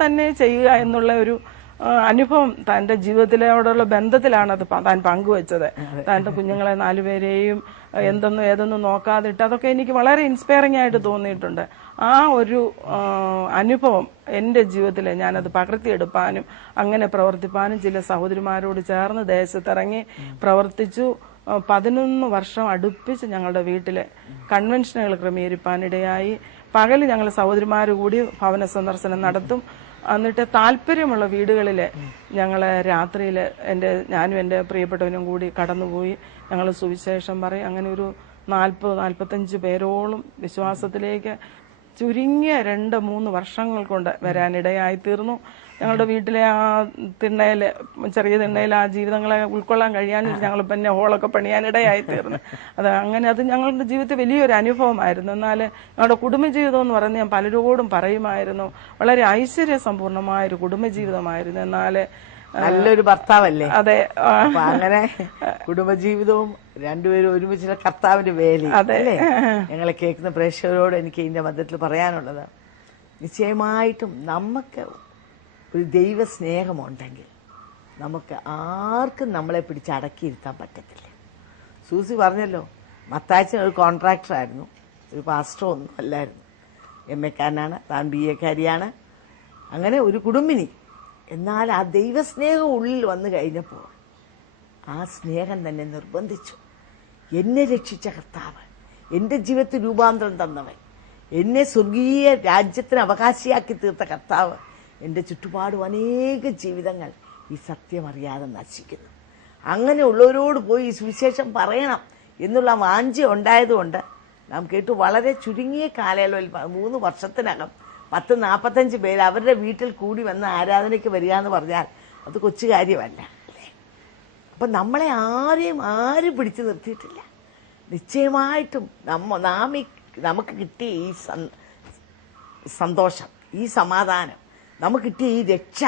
തന്നെ ചെയ്യുക എന്നുള്ള ഒരു അനുഭവം തന്റെ ജീവിതത്തിലോടുള്ള ബന്ധത്തിലാണ് അത് താൻ പങ്കുവെച്ചത്. തന്റെ കുഞ്ഞുങ്ങളെ 4 പേരെയും ഏതൊന്നും നോക്കാതിട്ട് അതൊക്കെ എനിക്ക് വളരെ ഇൻസ്പയറിംഗ് ആയിട്ട് തോന്നിയിട്ടുണ്ട്. ആ ഒരു അനുഭവം എൻ്റെ ജീവിതത്തിൽ ഞാനത് പകർത്തിയെടുപ്പാനും അങ്ങനെ പ്രവർത്തിപ്പാനും ചില സഹോദരിമാരോട് ചേർന്ന് ദേശത്തിറങ്ങി പ്രവർത്തിച്ചു. 11 വർഷം അടുപ്പിച്ച് ഞങ്ങളുടെ വീട്ടിലെ കൺവെൻഷനുകൾ ക്രമീകരിപ്പാനിടയായി. പകല് ഞങ്ങൾ സഹോദരിമാർ കൂടി ഭവന സന്ദർശനം നടത്തും. എന്നിട്ട് താല്പര്യമുള്ള വീടുകളിൽ ഞങ്ങൾ രാത്രിയിൽ ഞാനും എൻ്റെ പ്രിയപ്പെട്ടവനും കൂടി കടന്നുപോയി ഞങ്ങൾ സുവിശേഷം പറയും. അങ്ങനെ ഒരു 40-45 പേരോളം വിശ്വാസത്തിലേക്ക് ചുരുങ്ങിയ 2-3 വർഷങ്ങൾ കൊണ്ട് വരാനിടയായി തീർന്നു. ഞങ്ങളുടെ വീട്ടിലെ ആ ചെറിയ തിണ്ണയിൽ ആ ജീവിതങ്ങളെ ഉൾക്കൊള്ളാൻ കഴിയാഞ്ഞിട്ട് ഞങ്ങൾ പിന്നെ ഹോളൊക്കെ പണിയാനിടയായി തീർന്നു. അത് ഞങ്ങളുടെ ജീവിതത്തിൽ വലിയൊരു അനുഭവമായിരുന്നു. എന്നാൽ ഞങ്ങളുടെ കുടുംബജീവിതം എന്ന് പറയുന്നത് ഞാൻ പലരോടും പറയുമായിരുന്നു, വളരെ ഐശ്വര്യസമ്പൂർണമായൊരു കുടുംബജീവിതമായിരുന്നു. എന്നാൽ നല്ലൊരു ഭർത്താവല്ലേ? അതെ. അങ്ങനെ കുടുംബജീവിതവും രണ്ടുപേരും ഒരുമിച്ചുള്ള കർത്താവിന്റെ വേലി. അതെ. ഞങ്ങളെ കേൾക്കുന്ന പ്രേക്ഷകരോട് എനിക്ക് ഇതിന്റെ മധ്യത്തിൽ പറയാനുള്ളത്, നിശ്ചയമായിട്ടും നമുക്ക് ഒരു ദൈവ സ്നേഹമുണ്ടെങ്കിൽ നമുക്ക് ആർക്കും നമ്മളെ പിടിച്ച് അടക്കിയിരുത്താൻ പറ്റത്തില്ല. സൂസി പറഞ്ഞല്ലോ, മത്താച്ചൻ ഒരു കോൺട്രാക്ടറായിരുന്നു, ഒരു പാസ്റ്റർ ഒന്നും അല്ലായിരുന്നു. MA-ക്കാരനാണ്, താൻ BA-ക്കാരിയാണ്. അങ്ങനെ ഒരു കുടുംബിനി. എന്നാൽ ആ ദൈവസ്നേഹം ഉള്ളിൽ വന്നു കഴിഞ്ഞപ്പോൾ ആ സ്നേഹം തന്നെ നിർബന്ധിച്ചു. എന്നെ രക്ഷിച്ച കർത്താവ്, എൻ്റെ ജീവിതത്തിൽ രൂപാന്തരം തന്നവൻ, എന്നെ സ്വർഗീയ രാജ്യത്തിന് അവകാശിയാക്കി തീർത്ത കർത്താവ്, എൻ്റെ ചുറ്റുപാടും അനേക ജീവിതങ്ങൾ ഈ സത്യം അറിയാതെ നശിക്കുന്നു. അങ്ങനെയുള്ളവരോട് പോയി ഈ സുവിശേഷം പറയണം എന്നുള്ള വാഞ്ച ഉണ്ടായതുകൊണ്ട് നാം കേട്ടു, വളരെ ചുരുങ്ങിയ കാലയളവിൽ 3 വർഷത്തിനകം 10-45 പേര് അവരുടെ വീട്ടിൽ കൂടി വന്ന് ആരാധനയ്ക്ക് വരിക എന്ന് പറഞ്ഞാൽ അത് കൊച്ചു കാര്യമല്ല. അപ്പം നമ്മളെ ആരും പിടിച്ചു നിർത്തിയിട്ടില്ല. നിശ്ചയമായിട്ടും നമുക്ക് കിട്ടിയ ഈ സന്തോഷം, ഈ സമാധാനം, നമുക്ക് കിട്ടിയ ഈ രക്ഷ,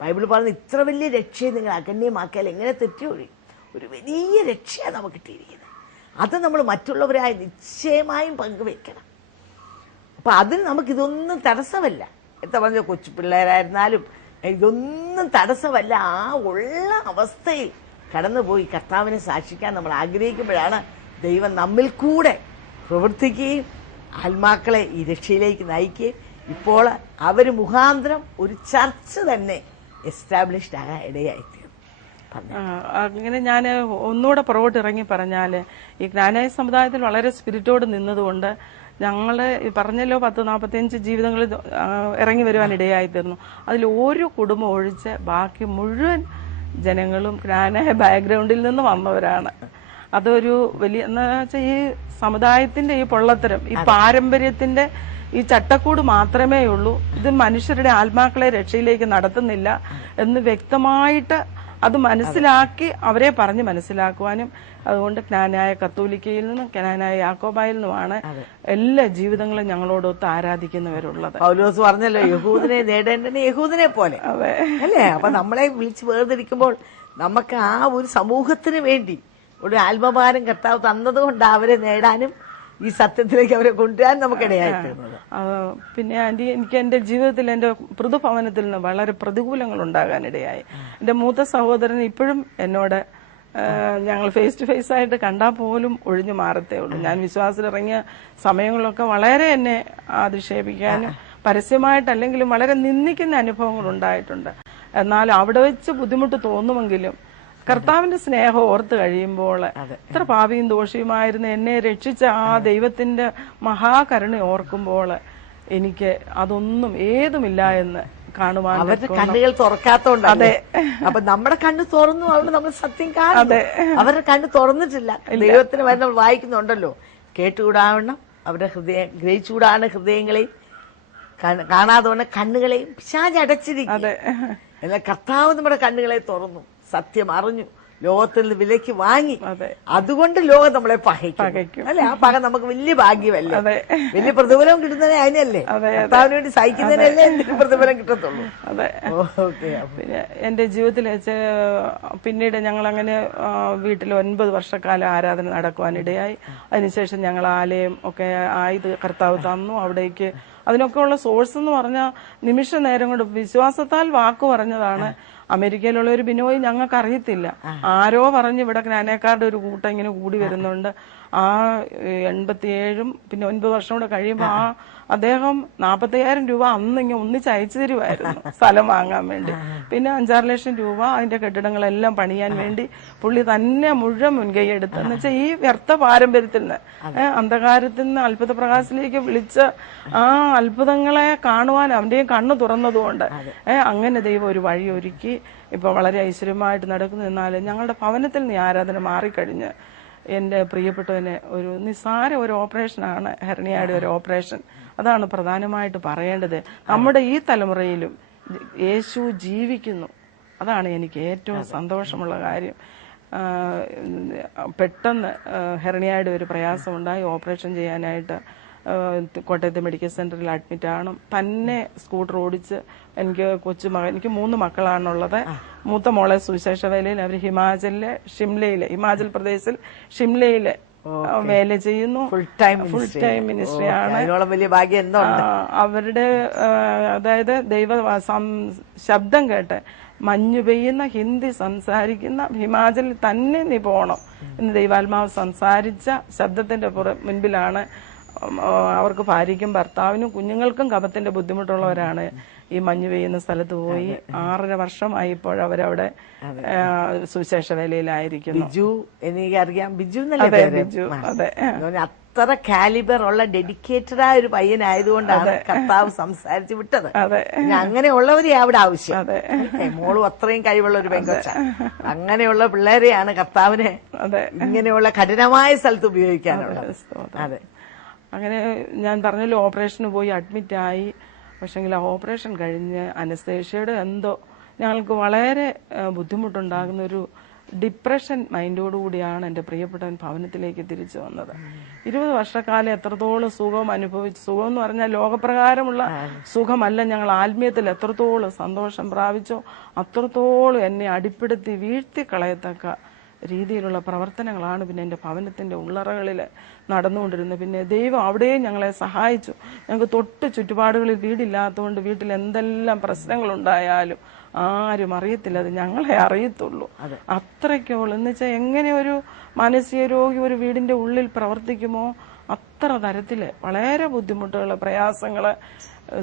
ബൈബിൾ പറഞ്ഞ ഇത്ര വലിയ രക്ഷയെ നിങ്ങൾ അഗണ്യമാക്കിയാൽ എങ്ങനെ തെറ്റിയൊഴിയും? ഒരു വലിയ രക്ഷയാണ് നമുക്ക് കിട്ടിയിരിക്കുന്നത്. അത് നമ്മൾ മറ്റുള്ളവരായി നിശ്ചയമായും പങ്കുവെക്കണം. അപ്പം അതിന് നമുക്കിതൊന്നും തടസ്സമല്ല. എത്ര പറഞ്ഞ കൊച്ചു പിള്ളേരായിരുന്നാലും ഇതൊന്നും തടസ്സമല്ല. ആ ഉള്ള അവസ്ഥയിൽ കടന്നുപോയി കർത്താവിനെ സാക്ഷിക്കാൻ നമ്മൾ ആഗ്രഹിക്കുമ്പോഴാണ് ദൈവം നമ്മിൽ കൂടെ പ്രവർത്തിക്കുകയും ആത്മാക്കളെ ഈ രക്ഷയിലേക്ക് നയിക്കുകയും ഇപ്പോൾ അവർ മുഖാന്തരം ഒരു ചർച്ച തന്നെ എസ്റ്റാബ്ലിഷ്ഡ് ആകാൻ ഇടയായിത്തീർന്നു. അങ്ങനെ ഞാൻ ഒന്നുകൂടെ പുറകോട്ട് ഇറങ്ങി പറഞ്ഞാൽ, ഈ ജ്ഞാനായ സമുദായത്തിൽ വളരെ സ്പിരിറ്റോട് നിന്നതുകൊണ്ട് ഞങ്ങള് പറഞ്ഞല്ലോ 10-45 ജീവിതങ്ങളിൽ ഇറങ്ങി വരുവാൻ ഇടയായിത്തീർന്നു. അതിൽ ഒരു കുടുംബം ഒഴിച്ച് ബാക്കി മുഴുവൻ ജനങ്ങളും ജ്ഞാനായ ബാക്ക്ഗ്രൗണ്ടിൽ നിന്ന് വന്നവരാണ്. അതൊരു വലിയ എന്ന് വെച്ചാൽ ഈ സമുദായത്തിന്റെ ഈ പൊള്ളത്തരം, ഈ പാരമ്പര്യത്തിന്റെ ഈ ചട്ടക്കൂട് മാത്രമേ ഉള്ളൂ. ഇത് മനുഷ്യരുടെ ആത്മാക്കളെ രക്ഷയിലേക്ക് നടത്തുന്നില്ല എന്ന് വ്യക്തമായിട്ട് അത് മനസ്സിലാക്കി അവരെ പറഞ്ഞ് മനസ്സിലാക്കുവാനും, അതുകൊണ്ട് ജ്ഞാനായ കത്തോലിക്കയിൽ നിന്നും ജ്ഞാനായ യാക്കോബായിൽ നിന്നുമാണ് എല്ലാ ജീവിതങ്ങളും ഞങ്ങളോടൊത്ത് ആരാധിക്കുന്നവരുള്ളത്. പൗലോസ് പറഞ്ഞല്ലോ, യഹൂദനെ നേടേണ്ടത് യഹൂദനെ പോലെ അല്ലേ? അപ്പൊ നമ്മളെ വിളിച്ച് വേർതിരിക്കുമ്പോൾ നമുക്ക് ആ ഒരു സമൂഹത്തിന് വേണ്ടി ഒരു ആത്മഭാരം കർത്താവ് തന്നതുകൊണ്ട് അവരെ നേടാനും ഈ സത്യത്തിലേക്ക് അവരെ കൊണ്ടുവരാൻ നമുക്കിടയായിത്തീർന്നത്. പിന്നെ ആന്റി, എനിക്ക് എന്റെ ജീവിതത്തിൽ എന്റെ പൃഥുഭവനത്തിൽ നിന്ന് വളരെ പ്രതികൂലങ്ങൾ ഉണ്ടാകാനിടയായി. എന്റെ മൂത്ത സഹോദരൻ ഇപ്പോഴും എന്നോട് ഞങ്ങൾ ഫേസ് ടു ഫേസ് ആയിട്ട് കണ്ടാൽ പോലും ഒഴിഞ്ഞു മാറത്തേ ഉള്ളൂ. ഞാൻ വിശ്വാസത്തിലിറങ്ങിയ സമയങ്ങളിലൊക്കെ വളരെ എന്നെ അധിക്ഷേപിക്കാനും പരസ്യമായിട്ടല്ലെങ്കിലും വളരെ നിന്ദിക്കുന്ന അനുഭവങ്ങൾ ഉണ്ടായിട്ടുണ്ട്. എന്നാൽ അവിടെ വെച്ച് ബുദ്ധിമുട്ട് തോന്നുമെങ്കിലും കർത്താവിന്റെ സ്നേഹം ഓർത്ത് കഴിയുമ്പോൾ എത്ര പാപിയും ദോഷിയുമായിരുന്നു എന്നെ രക്ഷിച്ച ആ ദൈവത്തിന്റെ മഹാകരുണ ഓർക്കുമ്പോൾ എനിക്ക് അതൊന്നും ഏതുമില്ല എന്ന് കാണുവാൻ അവരുടെ കണ്ണുകൾ തുറക്കാത്തോണ്ടാണ്. അപ്പൊ നമ്മുടെ കണ്ണ് തുറന്നു, അവിടെ നമ്മൾ സത്യം കാണും. അവരുടെ കണ്ണ് തുറന്നിട്ടില്ല. ദൈവത്തിന് വരെ നമ്മൾ വായിക്കുന്നുണ്ടല്ലോ, കേട്ടുകൂടാവണം അവരുടെ ഹൃദയം, ഗ്രഹിച്ചുകൂടാണ് ഹൃദയങ്ങളെയും, കാണാതെ കണ്ണുകളെയും പിശാച് അടച്ചിരിക്കും. എന്നാൽ കർത്താവ് നമ്മുടെ കണ്ണുകളെ തുറന്നു, സത്യം അറിഞ്ഞു, ലോകത്തിൽ നിന്ന് വിലയ്ക്ക് വാങ്ങി. അതുകൊണ്ട് ലോകം നമ്മളെ പകയ്ക്കും അല്ലെ? ആ പക നമുക്ക് വലിയ ഭാഗ്യമല്ലേ? വലിയ പ്രതിഫലം കിട്ടുന്നതിനെ അതിനല്ലേ, കർത്താവിന് വേണ്ടി സഹിക്കുന്നതിനല്ലേ എന്തെങ്കിലും പ്രതിഫലം കിട്ടത്തുള്ളൂ. പിന്നെ എന്റെ ജീവിതത്തിൽ പിന്നീട് ഞങ്ങൾ അങ്ങനെ വീട്ടിൽ 9 വർഷക്കാലം ആരാധന നടക്കുവാനിടയായി. അതിനുശേഷം ഞങ്ങൾ ആലയം ഒക്കെ ആയത് കർത്താവ് തന്നു. അവിടേക്ക് അതിനൊക്കെ ഉള്ള സോഴ്സ് എന്ന് പറഞ്ഞാൽ നിമിഷ നേരം കൊണ്ട് വിശ്വാസത്താൽ വാക്ക് പറഞ്ഞതാണ്. അമേരിക്കയിലുള്ള ഒരു ബിനോയ് ഞങ്ങൾക്ക് അറിയത്തില്ല, ആരോ പറഞ്ഞ് ഇവിടെ ജ്ഞാനക്കാരുടെ ഒരു കൂട്ടം ഇങ്ങനെ കൂടി വരുന്നുണ്ട്. ആ 87 പിന്നെ 9 വർഷം കൂടെ കഴിയുമ്പോൾ അദ്ദേഹം 45,000 രൂപ അന്ന് ഇങ്ങനെ ഒന്നിച്ച് അയച്ചു തരുമായിരുന്നു സ്ഥലം വാങ്ങാൻ വേണ്ടി. പിന്നെ 5-6 ലക്ഷം രൂപ അതിന്റെ കെട്ടിടങ്ങളെല്ലാം പണിയാൻ വേണ്ടി പുള്ളി തന്നെ മുഴുവൻ മുൻകൈ എടുത്ത്, എന്ന് വെച്ചാൽ ഈ വ്യർത്ഥ പാരമ്പര്യത്തിൽ നിന്ന്, അന്ധകാരത്തിൽ നിന്ന് അത്ഭുത പ്രകാശത്തിലേക്ക് വിളിച്ച ആ അത്ഭുതങ്ങളെ കാണുവാൻ അവന്റെയും കണ്ണ് തുറന്നതുകൊണ്ട് അങ്ങനെ ദൈവം ഒരു വഴി ഒരുക്കി ഇപ്പൊ വളരെ ഐശ്വര്യമായിട്ട് നടക്കുന്നു. എന്നാലും ഞങ്ങളുടെ ഭവനത്തിൽ നിന്ന് ആരാധന മാറിക്കഴിഞ്ഞ് എന്റെ പ്രിയപ്പെട്ടവന് ഒരു നിസ്സാര ഒരു ഓപ്പറേഷനാണ്, ഹെർണിയയുടെ ഒരു ഓപ്പറേഷൻ. അതാണ് പ്രധാനമായിട്ട് പറയേണ്ടത്. നമ്മുടെ ഈ തലമുറയിലും യേശു ജീവിക്കുന്നു. അതാണ് എനിക്ക് ഏറ്റവും സന്തോഷമുള്ള കാര്യം. പെട്ടെന്ന് ഹെർണിയയുടെ ഒരു പ്രയാസമുണ്ടായി. ഓപ്പറേഷൻ ചെയ്യാനായിട്ട് കോട്ടയത്തെ മെഡിക്കൽ സെന്ററിൽ അഡ്മിറ്റ് ആണ്. തന്നെ സ്കൂട്ടർ ഓടിച്ച് എനിക്ക് എനിക്ക് 3 മക്കളാണുള്ളത്. മൂത്ത മോളെ സുവിശേഷ വേലയിൽ അവർ ഹിമാചൽ പ്രദേശിൽ ഷിംലയിലെ വേല ചെയ്യുന്നു. ഫുൾ ടൈം മിനിസ്ട്രിയാണ്. അവരുടെ അതായത് ശബ്ദം കേട്ട് മഞ്ഞു പെയ്യുന്ന ഹിന്ദി സംസാരിക്കുന്ന ഹിമാചലിൽ തന്നെ നീ പോണം എന്ന് ദൈവാത്മാവ് സംസാരിച്ച ശബ്ദത്തിന്റെ മുൻപിലാണ് അവർക്ക് ഭാര്യയ്ക്കും ഭർത്താവിനും കുഞ്ഞുങ്ങൾക്കും കഫത്തിന്റെ ബുദ്ധിമുട്ടുള്ളവരാണ് ഈ മഞ്ഞു പെയ്യുന്ന സ്ഥലത്ത് പോയി 6.5 വർഷമായി ഇപ്പോൾ അവരവിടെ സുവിശേഷ വേലയിലായിരിക്കുന്നു. ബിജു എനിക്കറിയാം, ബിജു അതെ, അത്ര കാലിബർ ഉള്ള ഡെഡിക്കേറ്റഡ് ആയ ഒരു പയ്യനായതുകൊണ്ടാണ് കർത്താവ് സംസാരിച്ച് വിട്ടത്. അങ്ങനെയുള്ളവരെ അവിടെ ആവശ്യം. മോളും അത്രയും കഴിവുള്ള ഒരു പെങ്കൊച്ച. അങ്ങനെയുള്ള പിള്ളേരെയാണ് കർത്താവിനെ ഇങ്ങനെയുള്ള കഠിനമായ സ്ഥലത്ത് ഉപയോഗിക്കാനുള്ളത്. അതെ, അങ്ങനെ ഞാൻ പറഞ്ഞല്ലോ ഓപ്പറേഷന് പോയി അഡ്മിറ്റായി. പക്ഷെങ്കിൽ ആ ഓപ്പറേഷൻ കഴിഞ്ഞ് അനസ്തേഷ്യയുടെ എന്തോ ഞങ്ങൾക്ക് വളരെ ബുദ്ധിമുട്ടുണ്ടാകുന്ന ഒരു ഡിപ്രഷൻ മൈൻഡോടുകൂടിയാണ് എൻ്റെ പ്രിയപ്പെട്ടവൻ ഭവനത്തിലേക്ക് തിരിച്ചു വന്നത്. 20 വർഷക്കാലം എത്രത്തോളം സുഖം അനുഭവിച്ചു. സുഖം എന്ന് പറഞ്ഞാൽ ലോകപ്രകാരമുള്ള സുഖമല്ല, ഞങ്ങൾ ആത്മീയത്തിൽ എത്രത്തോളം സന്തോഷം പ്രാപിച്ചോ അത്രത്തോളം എന്നെ അടിപ്പെടുത്തി വീഴ്ത്തിക്കളയത്തക്ക രീതിയിലുള്ള പ്രവർത്തനങ്ങളാണ് പിന്നെ എൻ്റെ ഭവനത്തിന്റെ ഉള്ളറകളിൽ നടന്നുകൊണ്ടിരുന്നത്. പിന്നെ ദൈവം അവിടെയും ഞങ്ങളെ സഹായിച്ചു. ഞങ്ങൾക്ക് തൊട്ട് ചുറ്റുപാടുകളിൽ വീടില്ലാത്തതുകൊണ്ട് വീട്ടിൽ എന്തെല്ലാം പ്രശ്നങ്ങളുണ്ടായാലും ആരും അറിയത്തില്ല, അത് ഞങ്ങളെ അറിയത്തുള്ളൂ. അത്രയ്ക്കോളം എന്ന് വെച്ചാൽ എങ്ങനെ ഒരു മാനസിക രോഗി ഒരു വീടിന്റെ ഉള്ളിൽ പ്രവർത്തിക്കുമോ അത്ര തരത്തില് വളരെ ബുദ്ധിമുട്ടുകൾ, പ്രയാസങ്ങള്,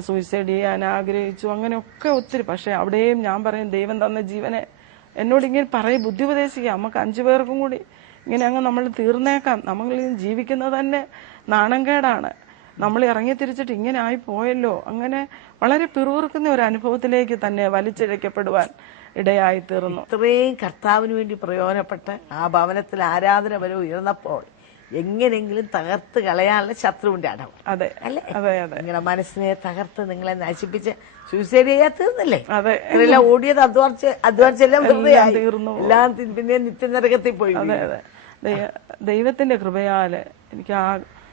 സൂയിസൈഡ് ചെയ്യാൻ ആഗ്രഹിച്ചു, അങ്ങനെയൊക്കെ ഒത്തിരി. പക്ഷെ അവിടെയും ഞാൻ പറയും ദൈവം തന്ന ജീവനെ എന്നോട് ഇങ്ങനെ പറയും, ബുദ്ധി ഉപദേശിക്കാം, നമുക്ക് 5 പേർക്കും കൂടി ഇങ്ങനെ അങ്ങ് നമ്മൾ തീർന്നേക്കാം, നമ്മൾ ജീവിക്കുന്നത് തന്നെ നാണംകേടാണ്, നമ്മൾ ഇറങ്ങി തിരിച്ചിട്ട് ഇങ്ങനെ ആയി പോയല്ലോ, അങ്ങനെ വളരെ പിറുപിറുക്കുന്ന ഒരു അനുഭവത്തിലേക്ക് തന്നെ വലിച്ചിഴക്കപ്പെടുവാൻ ഇടയായി തീർന്നു. ഇത്രയും കർത്താവിന് വേണ്ടി പ്രയോജനപ്പെട്ട് ആ ഭവനത്തിൽ ആരാധന വരെ ഉയർന്നപ്പോൾ എങ്ങനെങ്കിലും തകർത്ത് കളയാനുള്ള ശത്രുവിന്റെ അടവ്. അതെ അല്ലേ? അതെ അതെ. നിങ്ങളുടെ മനസ്സിനെ തകർത്ത് നിങ്ങളെ നശിപ്പിച്ച് സൂയിസൈഡ് ചെയ്യാൻ തീർന്നില്ലേ? അതെ. ഇതെല്ലാം ഓടിയത് അധ്വാനിച്ചെല്ലാം തീർന്നു, എല്ലാം പിന്നെ നിത്യനരകത്തിൽ പോയി. അതെ അതെ. ദൈവത്തിന്റെ കൃപയാല് എനിക്ക്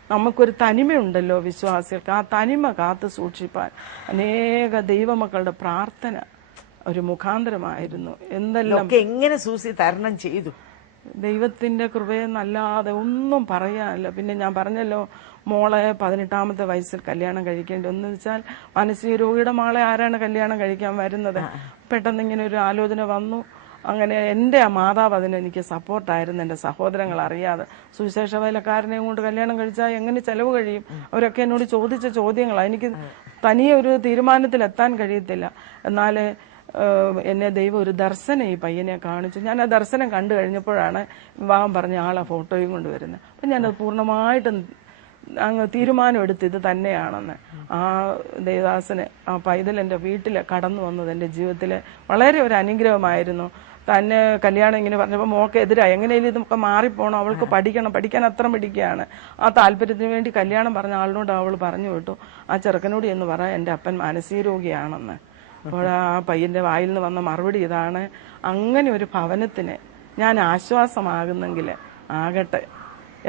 നമുക്കൊരു തനിമയുണ്ടല്ലോ വിശ്വാസികൾക്ക്, ആ തനിമ കാത്തു സൂക്ഷിപ്പാൻ അനേക ദൈവമക്കളുടെ പ്രാർത്ഥന ഒരു മുഖാന്തരമായിരുന്നു. എന്തെല്ലാം എങ്ങനെ സൂസി തരണം ചെയ്തു? ദൈവത്തിന്റെ കൃപയെന്നല്ലാതെ ഒന്നും പറയാനില്ല. പിന്നെ ഞാൻ പറഞ്ഞല്ലോ മോളെ 18ാമത്തെ വയസ്സിൽ കല്യാണം കഴിക്കേണ്ടി ഒന്ന് വെച്ചാൽ മാനസിക രോഗിയുടെ മോളെ ആരാണ് കല്യാണം കഴിക്കാൻ വരുന്നത്? പെട്ടെന്ന് ഇങ്ങനെ ഒരു ആലോചന വന്നു. അങ്ങനെ എൻ്റെ മാതാവ് അതിനെനിക്ക് സപ്പോർട്ടായിരുന്നു, എൻ്റെ സഹോദരങ്ങൾ അറിയാതെ. സുവിശേഷ വേലക്കാരനെ കൊണ്ട് കല്യാണം കഴിച്ചാൽ എങ്ങനെ ചെലവ് കഴിയും? അവരൊക്കെ എന്നോട് ചോദിച്ച ചോദ്യങ്ങളാണ്. എനിക്ക് തനിയെ ഒരു തീരുമാനത്തിൽ എത്താൻ കഴിയത്തില്ല. എന്നാൽ എന്നെ ദൈവം ഒരു ദർശനം ഈ പയ്യനെ കാണിച്ചു. ഞാൻ ആ ദർശനം കണ്ടു കഴിഞ്ഞപ്പോഴാണ് വിവാഹം പറഞ്ഞ ആളെ ഫോട്ടോയും കൊണ്ടുവരുന്നത്. അപ്പം ഞാനത് പൂർണ്ണമായിട്ടും അങ്ങ് തീരുമാനമെടുത്ത് ഇത് തന്നെയാണെന്ന്. ആ ദേവദാസന് ആ പൈതൽ എൻ്റെ വീട്ടിൽ കടന്നു വന്നത് എൻ്റെ ജീവിതത്തിൽ വളരെ ഒരു അനുഗ്രഹമായിരുന്നു. തന്നെ കല്യാണം ഇങ്ങനെ പറഞ്ഞപ്പോൾ മോക്ക് എതിരായി, എങ്ങനെയും ഇതൊക്കെ മാറിപ്പോണം, അവൾക്ക് പഠിക്കാൻ അത്ര പിടിക്കുകയാണ്. ആ താല്പര്യത്തിന് വേണ്ടി കല്യാണം പറഞ്ഞ ആളിനോട് അവൾ പറഞ്ഞു വിട്ടു, ആ ചെറുക്കനോട് എന്ന് പറ എൻ്റെ അപ്പൻ മാനസിക രോഗിയാണെന്ന്. അപ്പോൾ ആ പയ്യന്റെ വായിൽ നിന്ന് വന്ന മറുപടി ഇതാണ്, അങ്ങനെ ഒരു ഭവനത്തിന് ഞാൻ ആശ്വാസമാകുന്നെങ്കിൽ ആകട്ടെ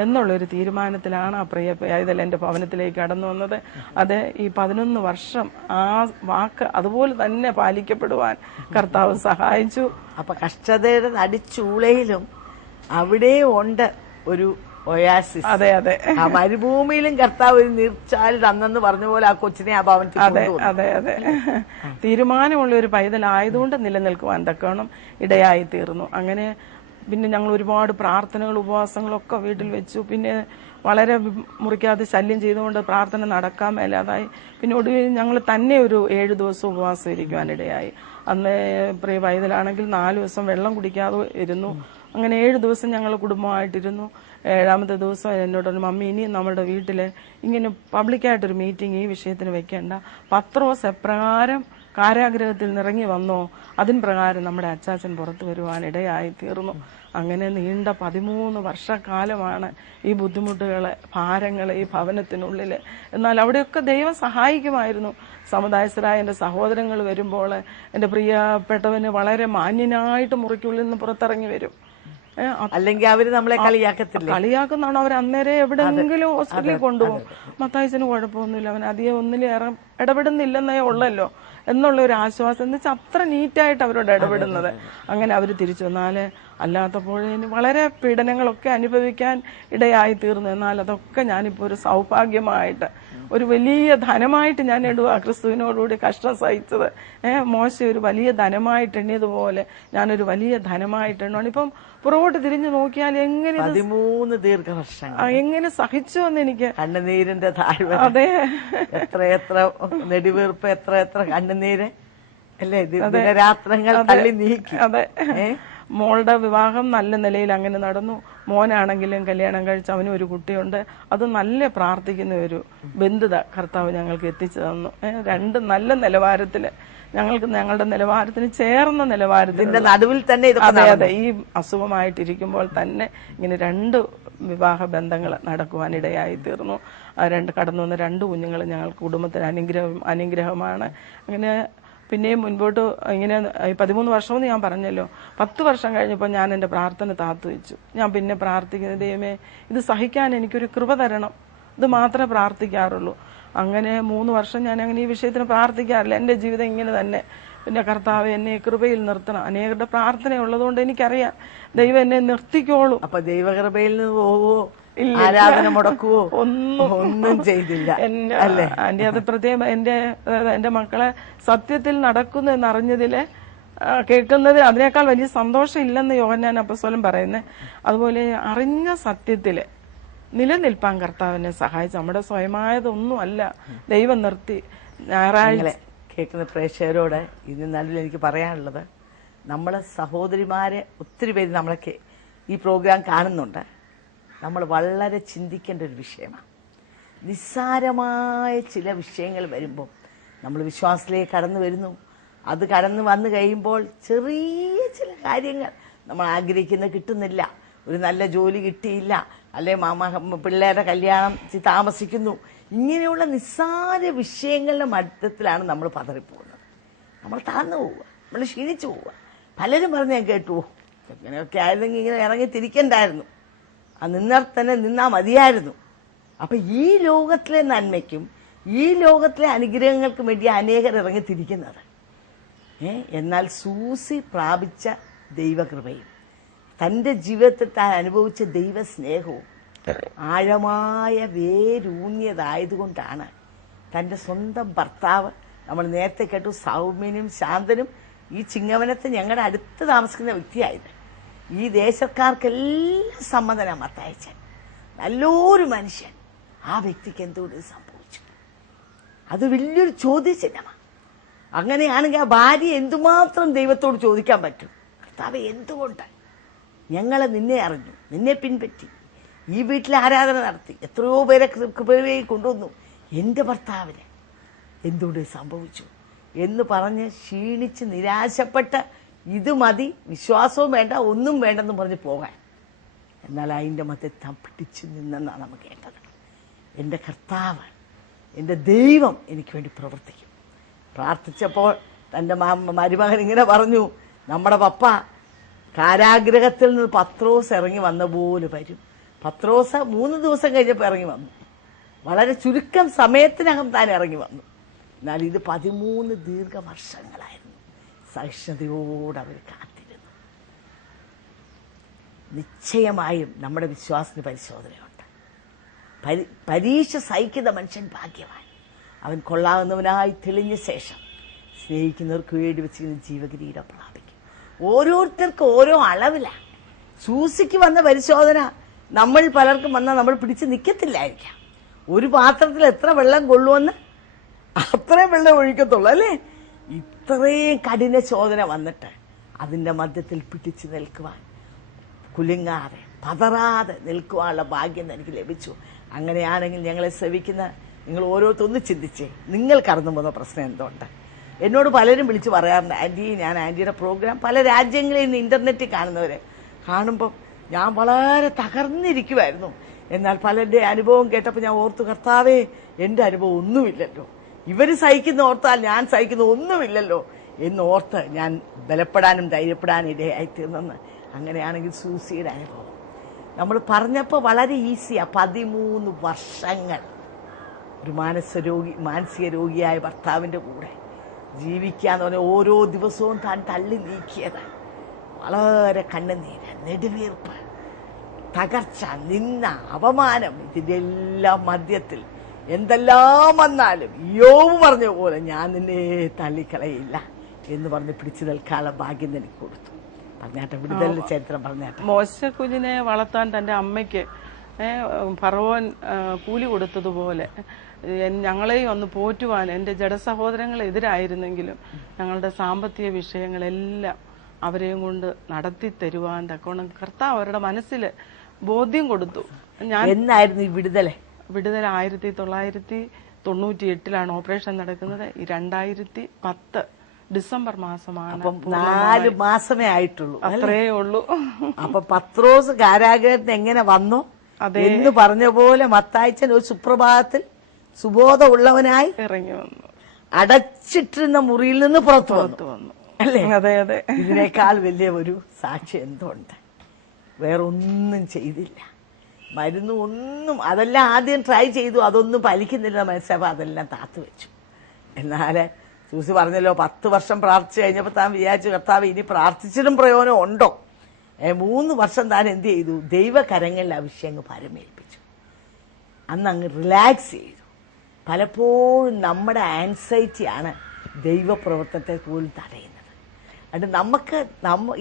എന്നുള്ളൊരു തീരുമാനത്തിലാണ് ആ പ്രിയ പൈതൽ എൻ്റെ ഭവനത്തിലേക്ക് കടന്നു വന്നത്. അത് ഈ 11 വർഷം ആ വാക്ക് അതുപോലെ തന്നെ പാലിക്കപ്പെടുവാൻ കർത്താവ് സഹായിച്ചു. അപ്പൊ കഷ്ടതയുടെ നടിച്ചൂളയിലും അവിടെ ഉണ്ട് ഒരു ഒയാസിസ്. അതെ അതെ, ആ മരുഭൂമിയിലും കർത്താവ് ഒരു നീർച്ചാൽ തന്നെന്ന് പറഞ്ഞ പോലെ ആ കൊച്ചിനെ ആ ഭവനത്തിൽ കൊണ്ടുവന്നു. അതെ അതെ, തീരുമാനമുള്ള ഒരു പൈതലായതുകൊണ്ട് നിലനിൽക്കുവാൻ തക്കവണ്ണം ഇടയായി തീർന്നു. അങ്ങനെ പിന്നെ ഞങ്ങൾ ഒരുപാട് പ്രാർത്ഥനകൾ ഉപവാസങ്ങളൊക്കെ വീട്ടിൽ വെച്ചു. പിന്നെ വളരെ മുറിക്കാതെ ശല്യം ചെയ്തുകൊണ്ട് പ്രാർത്ഥന നടക്കാൻ മേലാതായി. പിന്നെ ഒടുവിൽ ഞങ്ങൾ തന്നെ ഒരു 7 ദിവസം ഉപവാസം ഇരിക്കുവാനിടയായി. അന്ന് പ്രിയ പൈതലാണെങ്കിൽ 4 ദിവസം വെള്ളം കുടിക്കാതെ ഇരുന്നു. അങ്ങനെ 7 ദിവസം ഞങ്ങൾ കുടുംബമായിട്ടിരുന്നു. 7ാമത്തെ ദിവസം എന്നോട് മമ്മി ഇനി നമ്മുടെ വീട്ടിൽ ഇങ്ങനെ പബ്ലിക്കായിട്ടൊരു മീറ്റിംഗ് ഈ വിഷയത്തിന് വെക്കേണ്ട, പത്രോസ് എപ്രകാരം കാരാഗ്രഹത്തിൽ നിറങ്ങി വന്നോ അതിൻ പ്രകാരം നമ്മുടെ അച്ചാച്ചൻ പുറത്തു വരുവാൻ ഇടയായി തീർന്നു. അങ്ങനെ നീണ്ട 13 വർഷക്കാലമാണ് ഈ ബുദ്ധിമുട്ടുകള്, ഭാരങ്ങള് ഈ ഭവനത്തിനുള്ളില്. എന്നാൽ അവിടെയൊക്കെ ദൈവം സഹായിക്കുമായിരുന്നു. സമുദായസ്ഥരായ എൻ്റെ സഹോദരങ്ങൾ വരുമ്പോൾ എൻ്റെ പ്രിയപ്പെട്ടവന് വളരെ മാന്യനായിട്ട് മുറിക്കുള്ളിൽ നിന്ന് പുറത്തിറങ്ങി വരും. അല്ലെങ്കിൽ അവര് നമ്മളെ കളിയാക്കുന്നതാണ്. അവർ അന്നേരം എവിടെയെങ്കിലും ഹോസ്പിറ്റലിൽ കൊണ്ടുപോകും. മത്തായിച്ചന് കുഴപ്പമൊന്നുമില്ല, അവൻ അധികം ഒന്നിലും ഇടപെടുന്നില്ലെന്നേ ഉള്ളല്ലോ എന്നുള്ള ഒരു ആശ്വാസം. എന്ന് വെച്ചാൽ അത്ര നീറ്റായിട്ട് അവരോട് ഇടപെടുന്നത്. അങ്ങനെ അവർ തിരിച്ചു വന്നാല് അല്ലാത്തപ്പോഴേന് വളരെ പീഡനങ്ങളൊക്കെ അനുഭവിക്കാൻ ഇടയായി തീർന്നു. എന്നാൽ അതൊക്കെ ഞാനിപ്പോൾ ഒരു സൗഭാഗ്യമായിട്ട്, ഒരു വലിയ ധനമായിട്ട് ഞാൻ ഇടുക. ക്രിസ്തുവിനോടുകൂടി കഷ്ടം സഹിച്ചത് മോശ ഒരു വലിയ ധനമായിട്ട് എണ്ണിയതുപോലെ ഞാനൊരു വലിയ ധനമായിട്ട് എണ്ണുകയാണ്. ഇപ്പം പുറകോട്ട് തിരിഞ്ഞു നോക്കിയാൽ എങ്ങനെ 13 ദീർഘവർഷങ്ങൾ എങ്ങനെ സഹിച്ചു എന്ന് എനിക്ക് കണ്ണുനീരിന്റെ താഴ്വ. അതെ, എത്ര നെടുവീർപ്പ്, എത്ര കണ്ണുനീര് അല്ലേ, ദിനരാത്രങ്ങൾ തള്ളി നീക്കി. അതെ, മോളുടെ വിവാഹം നല്ല നിലയിൽ അങ്ങനെ നടന്നു. മോനാണെങ്കിലും കല്യാണം കഴിച്ച് അവനും ഒരു കുട്ടിയുണ്ട്. അത് നല്ല പ്രാർത്ഥിക്കുന്ന ഒരു ബന്ധുത കർത്താവ് ഞങ്ങൾക്ക് എത്തിച്ചു തന്നു. 2 നല്ല നിലവാരത്തില്, ഞങ്ങൾക്ക് ഞങ്ങളുടെ നിലവാരത്തിന് ചേർന്ന നിലവാരത്തിന്റെ നടുവിൽ തന്നെ. അതെ അതെ, ഈ അസുഖമായിട്ടിരിക്കുമ്പോൾ തന്നെ ഇങ്ങനെ 2 വിവാഹ ബന്ധങ്ങൾ നടക്കുവാനിടയായി തീർന്നു. കടന്നു വന്ന 2 കുഞ്ഞുങ്ങൾ ഞങ്ങൾക്ക് കുടുംബത്തിന് അനുഗ്രഹമാണ്. അങ്ങനെ പിന്നെയും മുൻപോട്ട് ഇങ്ങനെ 13 വർഷമെന്ന് ഞാൻ പറഞ്ഞല്ലോ. 10 വർഷം കഴിഞ്ഞപ്പോൾ ഞാൻ എൻ്റെ പ്രാർത്ഥന താത്തു വെച്ചു. ഞാൻ പിന്നെ പ്രാർത്ഥിക്കുന്നത്, ദൈവമേ ഇത് സഹിക്കാൻ എനിക്കൊരു കൃപ തരണം, ഇത് മാത്രമേ പ്രാർത്ഥിക്കാറുള്ളൂ. അങ്ങനെ 3 വർഷം ഞാൻ അങ്ങനെ ഈ വിഷയത്തിന് പ്രാർത്ഥിക്കാറില്ല. എൻ്റെ ജീവിതം ഇങ്ങനെ തന്നെ. പിന്നെ കർത്താവ് എന്നെ കൃപയിൽ നിർത്തണം. അനേകരുടെ പ്രാർത്ഥന ഉള്ളതുകൊണ്ട് എനിക്കറിയാം ദൈവം എന്നെ നിർത്തിക്കോളൂ. അപ്പൊ ദൈവകൃപയിൽ നിന്ന് പോവോ, ആരാധന മുടക്കുവോ, ഒന്നും ചെയ്തില്ല അല്ലേ ആന്റി? അത് പ്രത്യേകം എന്റെ മക്കളെ സത്യത്തിൽ നടക്കുന്നു എന്നറിഞ്ഞതില് കേൾക്കുന്നത് അതിനേക്കാൾ വലിയ സന്തോഷം ഇല്ലെന്ന് യോഹന്നാൻ അപ്പോസ്തലൻ പറയുന്നത്. അതുപോലെ അറിഞ്ഞ സത്യത്തില് നിലനിൽപ്പാൻ കർത്താവിനെ സഹായിച്ചു. നമ്മുടെ സ്വയമായതൊന്നും അല്ല, ദൈവം നിർത്തി. ഞായറാഴ്ച കേൾക്കുന്ന പ്രേക്ഷകരോട് ഇന്ന് നടുവിൽ എനിക്ക് പറയാനുള്ളത്, നമ്മളെ സഹോദരിമാരെ ഒത്തിരി പേര് നമ്മളൊക്കെ ഈ പ്രോഗ്രാം കാണുന്നുണ്ട്. നമ്മൾ വളരെ ചിന്തിക്കേണ്ട ഒരു വിഷയമാണ്. നിസ്സാരമായ ചില വിഷയങ്ങൾ വരുമ്പോൾ നമ്മൾ വിശ്വാസത്തിലേക്ക് കടന്നു വരുന്നു. അത് കടന്നു വന്നു കഴിയുമ്പോൾ ചെറിയ ചില കാര്യങ്ങൾ നമ്മൾ ആഗ്രഹിക്കുന്നത് കിട്ടുന്നില്ല. ഒരു നല്ല ജോലി കിട്ടിയില്ല, അല്ലെ പിള്ളേരുടെ കല്യാണം താമസിക്കുന്നു. ഇങ്ങനെയുള്ള നിസ്സാര വിഷയങ്ങളുടെ മധ്യത്തിലാണ് നമ്മൾ പതറിപ്പോകുന്നത്. നമ്മൾ താഴ്ന്നു പോവുക, നമ്മൾ ക്ഷീണിച്ചു പോവുക. പലരും പറഞ്ഞ് ഞാൻ കേട്ടു, ഇങ്ങനെയൊക്കെ ആയിരുന്നെങ്കിൽ ഇങ്ങനെ ഇറങ്ങി തിരിക്കണ്ടായിരുന്നു, തന്നെ നിന്നാ മതിയായിരുന്നു. അപ്പൊ ഈ ലോകത്തിലെ നന്മയ്ക്കും ഈ ലോകത്തിലെ അനുഗ്രഹങ്ങൾക്കും വേണ്ടി അനേകർ ഇറങ്ങി തിരിക്കുന്നത്. എന്നാൽ സൂസി പ്രാപിച്ച ദൈവകൃപയും തന്റെ ജീവിതത്തിൽ താൻ അനുഭവിച്ച ദൈവസ്നേഹവും ആഴമായ വേരൂന്നിയതായതുകൊണ്ടാണ് തന്റെ സ്വന്തം ഭർത്താവ്, നമ്മൾ നേരത്തെ കേട്ടു, സൗമ്യനും ശാന്തനും ഈ ചിങ്ങവനത്ത് ഞങ്ങളുടെ അടുത്ത് താമസിക്കുന്ന വ്യക്തിയായത്. ഈ ദേശക്കാർക്കെല്ലാം സമ്മതനാ മത്തായിച്ചൻ, നല്ലൊരു മനുഷ്യൻ. ആ വ്യക്തിക്ക് എന്തുകൊണ്ട് സംഭവിച്ചു? അത് വലിയൊരു ചോദ്യചിഹ്നമാണ്. അങ്ങനെയാണെങ്കിൽ ആ ഭാര്യ എന്തുമാത്രം ദൈവത്തോട് ചോദിക്കാൻ പറ്റും, കർത്താവേ എന്തുകൊണ്ട്? ഞങ്ങളെ നിന്നെ അറിഞ്ഞു, നിന്നെ പിൻപറ്റി, ഈ വീട്ടിൽ ആരാധന നടത്തി, എത്രയോ പേരെ കൃപയിലേക്ക് കൊണ്ടുവന്നു. എൻ്റെ ഭർത്താവിന് എന്തുകൊണ്ട് സംഭവിച്ചു എന്ന് പറഞ്ഞ് ക്ഷീണിച്ച് നിരാശപ്പെട്ട് ഇത് മതി, വിശ്വാസവും വേണ്ട, ഒന്നും വേണ്ടെന്ന് പറഞ്ഞ് പോകാൻ. എന്നാൽ അതിൻ്റെ മധ്യത്താൻ പിടിച്ചു നിന്നെന്നാണ് നമ്മൾ കേട്ടത്. എൻ്റെ കർത്താവ്, എൻ്റെ ദൈവം എനിക്ക് വേണ്ടി പ്രവർത്തിക്കും. പ്രാർത്ഥിച്ചപ്പോൾ തൻ്റെ മരുമകൻ ഇങ്ങനെ പറഞ്ഞു, നമ്മുടെ പപ്പ കാരാഗ്രഹത്തിൽ നിന്ന് പത്രോസ് ഇറങ്ങി വന്ന പോലെ വരും. പത്രോസ് 3 ദിവസം കഴിഞ്ഞപ്പോൾ ഇറങ്ങി വന്നു. വളരെ ചുരുക്കം സമയത്തിനകം താൻ ഇറങ്ങി വന്നു. എന്നാൽ ഇത് 13 ദീർഘവർഷങ്ങളായിരുന്നു. സഹിഷ്ണുതയോടെ അവർ കാത്തിരുന്നു. നിശ്ചയമായും നമ്മുടെ വിശ്വാസത്തിന് പരിശോധനയുണ്ട്. പരീക്ഷ സഹിക്കുന്ന മനുഷ്യൻ ഭാഗ്യവാൻ. അവൻ കൊള്ളാവുന്നവനായി തെളിഞ്ഞ ശേഷം സ്നേഹിക്കുന്നവർക്ക് വേണ്ടി വെച്ചിരുന്ന ജീവകിരീടം പ്രാപിക്കും. ഓരോരുത്തർക്കും ഓരോ അളവിലാണ്. സൂസിക്ക് വന്ന പരിശോധന നമ്മൾ പലർക്കും വന്നാൽ നമ്മൾ പിടിച്ച് നിൽക്കത്തില്ലായിരിക്കാം. ഒരു പാത്രത്തിൽ എത്ര വെള്ളം കൊള്ളുമെന്ന് അത്രയും വെള്ളം ഒഴിക്കത്തുള്ളൂ, അല്ലേ? ഇത്രയും കഠിന ശോധന വന്നിട്ട് അതിൻ്റെ മധ്യത്തിൽ പിടിച്ചു നിൽക്കുവാൻ, കുലുങ്ങാതെ പതറാതെ നിൽക്കുവാനുള്ള ഭാഗ്യം എനിക്ക് ലഭിച്ചു. അങ്ങനെയാണെങ്കിൽ ഞങ്ങളെ ശ്രവിക്കുന്ന നിങ്ങൾ ഓരോരുത്തൊന്ന് ചിന്തിച്ചേ, നിങ്ങൾ കടന്നു പോകുന്ന പ്രശ്നം എന്തുണ്ട്? എന്നോട് പലരും വിളിച്ച് പറയാറുണ്ട്, ആൻറ്റി, ഞാൻ ആൻറ്റിയുടെ പ്രോഗ്രാം പല രാജ്യങ്ങളിൽ നിന്ന് ഇൻ്റർനെറ്റിൽ കാണുന്നവരെ കാണുമ്പം ഞാൻ വളരെ തകർന്നിരിക്കുമായിരുന്നു. എന്നാൽ പലരുടെ അനുഭവം കേട്ടപ്പോൾ ഞാൻ ഓർത്തു, കർത്താവേ, എൻ്റെ അനുഭവം ഒന്നുമില്ലല്ലോ, ഇവർ സഹിക്കുന്ന ഓർത്താൽ ഞാൻ സഹിക്കുന്ന ഒന്നുമില്ലല്ലോ എന്നോർത്ത് ഞാൻ ബലപ്പെടാനും ധൈര്യപ്പെടാനും ഇടയായിത്തീർന്നെന്ന്. അങ്ങനെയാണെങ്കിൽ സൂസിയുടെ അനുഭവം നമ്മൾ പറഞ്ഞപ്പോൾ വളരെ ഈസിയാണ്. 13 വർഷങ്ങൾ ഒരു മാനസിക രോഗിയായ ഭർത്താവിൻ്റെ കൂടെ ജീവിക്കാന്ന് പറഞ്ഞാൽ ഓരോ ദിവസവും താൻ തള്ളി നീക്കിയത് വളരെ കണ്ണുനീര്, നെടുവീർപ്പ്, തകർച്ച, നിന്ന, അപമാനം, ഇതിൻ്റെ എല്ലാം മധ്യത്തിൽ എന്തെല്ലാം വന്നാലും യോബ് പറഞ്ഞ പോലെ ഞാൻ നിന്നെ തള്ളിക്കളയില്ല എന്ന് പറഞ്ഞ് പിടിച്ചു നിൽക്കാനുള്ള ഭാഗ്യം എനിക്ക് കൊടുത്തു. പറഞ്ഞാട്ടെ, വിടുതലിന്റെ ചരിത്രം പറഞ്ഞാട്ടെ. മോശ കുഞ്ഞിനെ വളർത്താൻ തന്റെ അമ്മയ്ക്ക് ഫറവോൻ കൂലി കൊടുത്തതുപോലെ ഞങ്ങളെയും ഒന്ന് പോറ്റുവാൻ എൻ്റെ ജഡസഹോദരങ്ങൾ എതിരായിരുന്നെങ്കിലും ഞങ്ങളുടെ സാമ്പത്തിക വിഷയങ്ങളെല്ലാം അവരെയും കൊണ്ട് നടത്തി തരുവാൻ തക്കോണം കർത്താവ് അവരുടെ മനസ്സിൽ ബോധ്യം കൊടുത്തു. ഞാൻ എന്നായിരുന്നു ഈ വിടുതൽ? 1998 ഓപ്പറേഷൻ നടക്കുന്നത്. 2010 ഡിസംബർ മാസമാണ്. 4 മാസമേ ആയിട്ടുള്ളൂ, അത്രേ ഉള്ളൂ. അപ്പൊ പത്രോസ് കാരാഗ്രഹത്തിന് എങ്ങനെ വന്നു എന്ന് പറഞ്ഞ പോലെ മത്തായിച്ചൻ ഒരു സുപ്രഭാതത്തിൽ സുബോധമുള്ളവനായി ഇറങ്ങി വന്നു. അടച്ചിട്ടിരുന്ന മുറിയിൽ നിന്ന് പുറത്തു വന്നു, അല്ലേ? അതെ അതെ. ഇതിനേക്കാൾ വലിയ ഒരു സാക്ഷി എന്തുണ്ട്? വേറൊന്നും ചെയ്തില്ല, മരുന്ന് ഒന്നും, അതെല്ലാം ആദ്യം ട്രൈ ചെയ്തു, അതൊന്നും ഫലിക്കുന്നില്ല മനസ്സിലായപ്പോൾ അതെല്ലാം താത്തു വെച്ചു. എന്നാൽ സൂസി പറഞ്ഞല്ലോ, 10 വർഷം പ്രാർത്ഥിച്ചു കഴിഞ്ഞപ്പോൾ താൻ വിചാരിച്ചു, കർത്താവ് ഇനി പ്രാർത്ഥിച്ചിട്ടും പ്രയോജനം ഉണ്ടോ? 3 വർഷം താൻ എന്ത് ചെയ്തു? ദൈവകരങ്ങളിൽ ആ വിഷയം അങ്ങ് പരമേൽപ്പിച്ചു. അന്ന് അങ്ങ് റിലാക്സ് ചെയ്തു. പലപ്പോഴും നമ്മുടെ ആൻസൈറ്റിയാണ് ദൈവപ്രവർത്തനത്തെ പോലും തടയുന്നത്. അതുകൊണ്ട് നമുക്ക്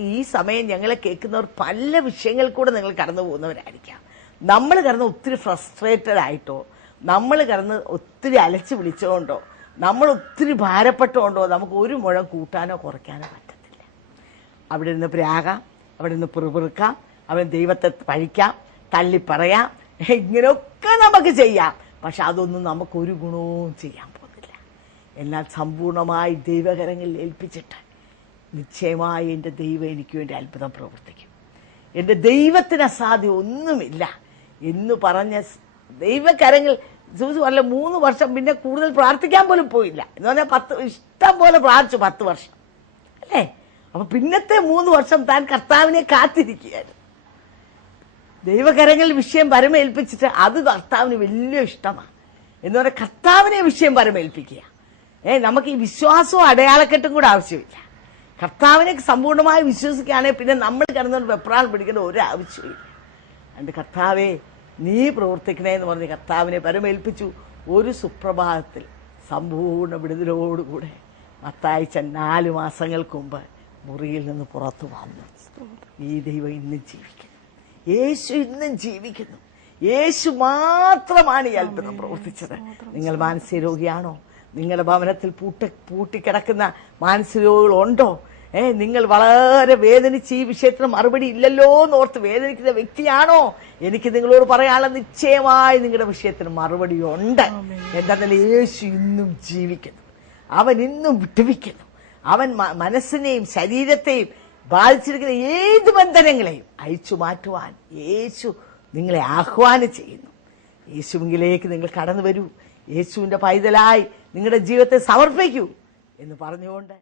ഈ സമയം ഞങ്ങളെ കേൾക്കുന്നവർ പല വിഷയങ്ങൾ കൂടെ നിങ്ങൾ കടന്നു പോകുന്നവരായിരിക്കാം. നമ്മൾ കിടന്ന് ഒത്തിരി ഫ്രസ്ട്രേറ്റഡ് ആയിട്ടോ, നമ്മൾ കിടന്ന് ഒത്തിരി അലച്ച് വിളിച്ചുകൊണ്ടോ, നമ്മൾ ഒത്തിരി ഭാരപ്പെട്ടുകൊണ്ടോ നമുക്ക് ഒരു മുഴം കൂട്ടാനോ കുറയ്ക്കാനോ പറ്റത്തില്ല. അവിടെ നിന്ന് പ്രാകാം, അവിടെ നിന്ന് പിറുപിറുക്കാം, അവിടെ ദൈവത്തെ പഴിക്കാം, തള്ളിപ്പറയാം, ഇങ്ങനെയൊക്കെ നമുക്ക് ചെയ്യാം. പക്ഷെ അതൊന്നും നമുക്കൊരു ഗുണവും ചെയ്യാൻ പോകുന്നില്ല. എന്നാൽ സമ്പൂർണമായി ദൈവകരങ്ങളിൽ ഏൽപ്പിച്ചിട്ട് നിശ്ചയമായി എൻ്റെ ദൈവം എനിക്ക് വേണ്ടി അത്ഭുതം പ്രവർത്തിക്കും, എൻ്റെ ദൈവത്തിന് അസാധ്യം ഒന്നുമില്ല എന്ന് പറഞ്ഞ ദൈവകരങ്ങൾ പറഞ്ഞ 3 വർഷം പിന്നെ കൂടുതൽ പ്രാർത്ഥിക്കാൻ പോലും പോയില്ല. എന്ന് പറഞ്ഞാൽ 10 ഇഷ്ടം പോലെ പ്രാർത്ഥിച്ചു 10 വർഷം, അല്ലേ? അപ്പൊ പിന്നത്തെ 3 വർഷം താൻ കർത്താവിനെ കാത്തിരിക്കുകയായിരുന്നു. ദൈവകരങ്ങളിൽ വിഷയം പരമേൽപ്പിച്ചിട്ട് അത് കർത്താവിന് വലിയ ഇഷ്ടമാണ്. എന്ന് പറഞ്ഞാൽ കർത്താവിനെ വിഷയം പരമേൽപ്പിക്കുക. നമുക്ക് ഈ വിശ്വാസവും അടയാളക്കെട്ടും കൂടെ ആവശ്യമില്ല. കർത്താവിനെ സമ്പൂർണ്ണമായി വിശ്വസിക്കുകയാണെങ്കിൽ പിന്നെ നമ്മൾ കിടന്നുകൊണ്ട് വെപ്രാളം പിടിക്കേണ്ട ഒരു ആവശ്യമില്ല. അതുകൊണ്ട് കർത്താവെ നീ പ്രവർത്തിക്കണേ എന്ന് പറഞ്ഞ് കർത്താവിനെ പരമേൽപ്പിച്ചു. ഒരു സുപ്രഭാതത്തിൽ സമ്പൂർണ്ണ വിടുതലോടുകൂടെ മത്തായിച്ചൻ 4 മാസങ്ങൾക്ക് മുമ്പ് മുറിയിൽ നിന്ന് പുറത്തു വന്നു. ഈ ദൈവം ഇന്നും ജീവിക്കുന്നു, യേശു ഇന്നും ജീവിക്കുന്നു. യേശു മാത്രമാണ് ഈ അത്ഭുതം പ്രവർത്തിച്ചത്. നിങ്ങൾ മാനസിക രോഗിയാണോ? നിങ്ങളുടെ ഭവനത്തിൽ പൂട്ടിക്കിടക്കുന്ന മാനസിക രോഗികളുണ്ടോ? നിങ്ങൾ വളരെ വേദനിച്ച് ഈ വിഷയത്തിന് മറുപടി ഇല്ലല്ലോ എന്നോർത്ത് വേദനിക്കുന്ന വ്യക്തിയാണോ? എനിക്ക് നിങ്ങളോട് പറയാനുള്ള നിശ്ചയമായി നിങ്ങളുടെ വിഷയത്തിന് മറുപടി ഉണ്ട്. എന്താണെന്നാൽ യേശു ഇന്നും ജീവിക്കുന്നു, അവൻ ഇന്നും വിട്ടുവിക്കുന്നു. അവൻ മനസ്സിനെയും ശരീരത്തെയും ബാധിച്ചിരിക്കുന്ന ഏത് ബന്ധനങ്ങളെയും അയച്ചു മാറ്റുവാൻ യേശു നിങ്ങളെ ആഹ്വാനം ചെയ്യുന്നു. യേശുവിലേക്ക് നിങ്ങൾ കടന്നു വരൂ, യേശുവിന്റെ പൈതലായി നിങ്ങളുടെ ജീവിതത്തെ സമർപ്പിക്കൂ എന്ന് പറഞ്ഞുകൊണ്ട്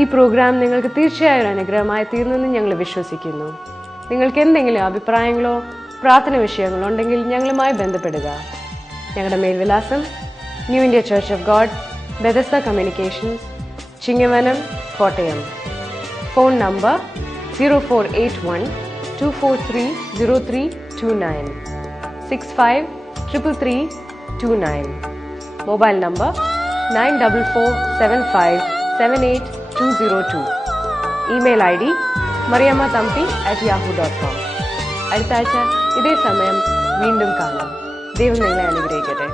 ഈ പ്രോഗ്രാം നിങ്ങൾക്ക് തീർച്ചയായും അനുഗ്രഹമായി തീർന്നെന്ന് ഞങ്ങൾ വിശ്വസിക്കുന്നു. നിങ്ങൾക്ക് എന്തെങ്കിലും അഭിപ്രായങ്ങളോ പ്രാർത്ഥന വിഷയങ്ങളോ ഉണ്ടെങ്കിൽ ഞങ്ങളുമായി ബന്ധപ്പെടുക. ഞങ്ങളുടെ മേൽവിലാസം new India church of God, Bethesda communications, Chingavanam, Kottayam. Phone number 0481-243-0329, 653339. Mobile number 9447578202. Email ID mariammathampi@yahoo.com. അടുത്ത ആഴ്ച ഇതേ സമയം വീണ്ടും കാണാം. ദൈവം നിങ്ങളെ അനുഗ്രഹിക്കട്ടെ.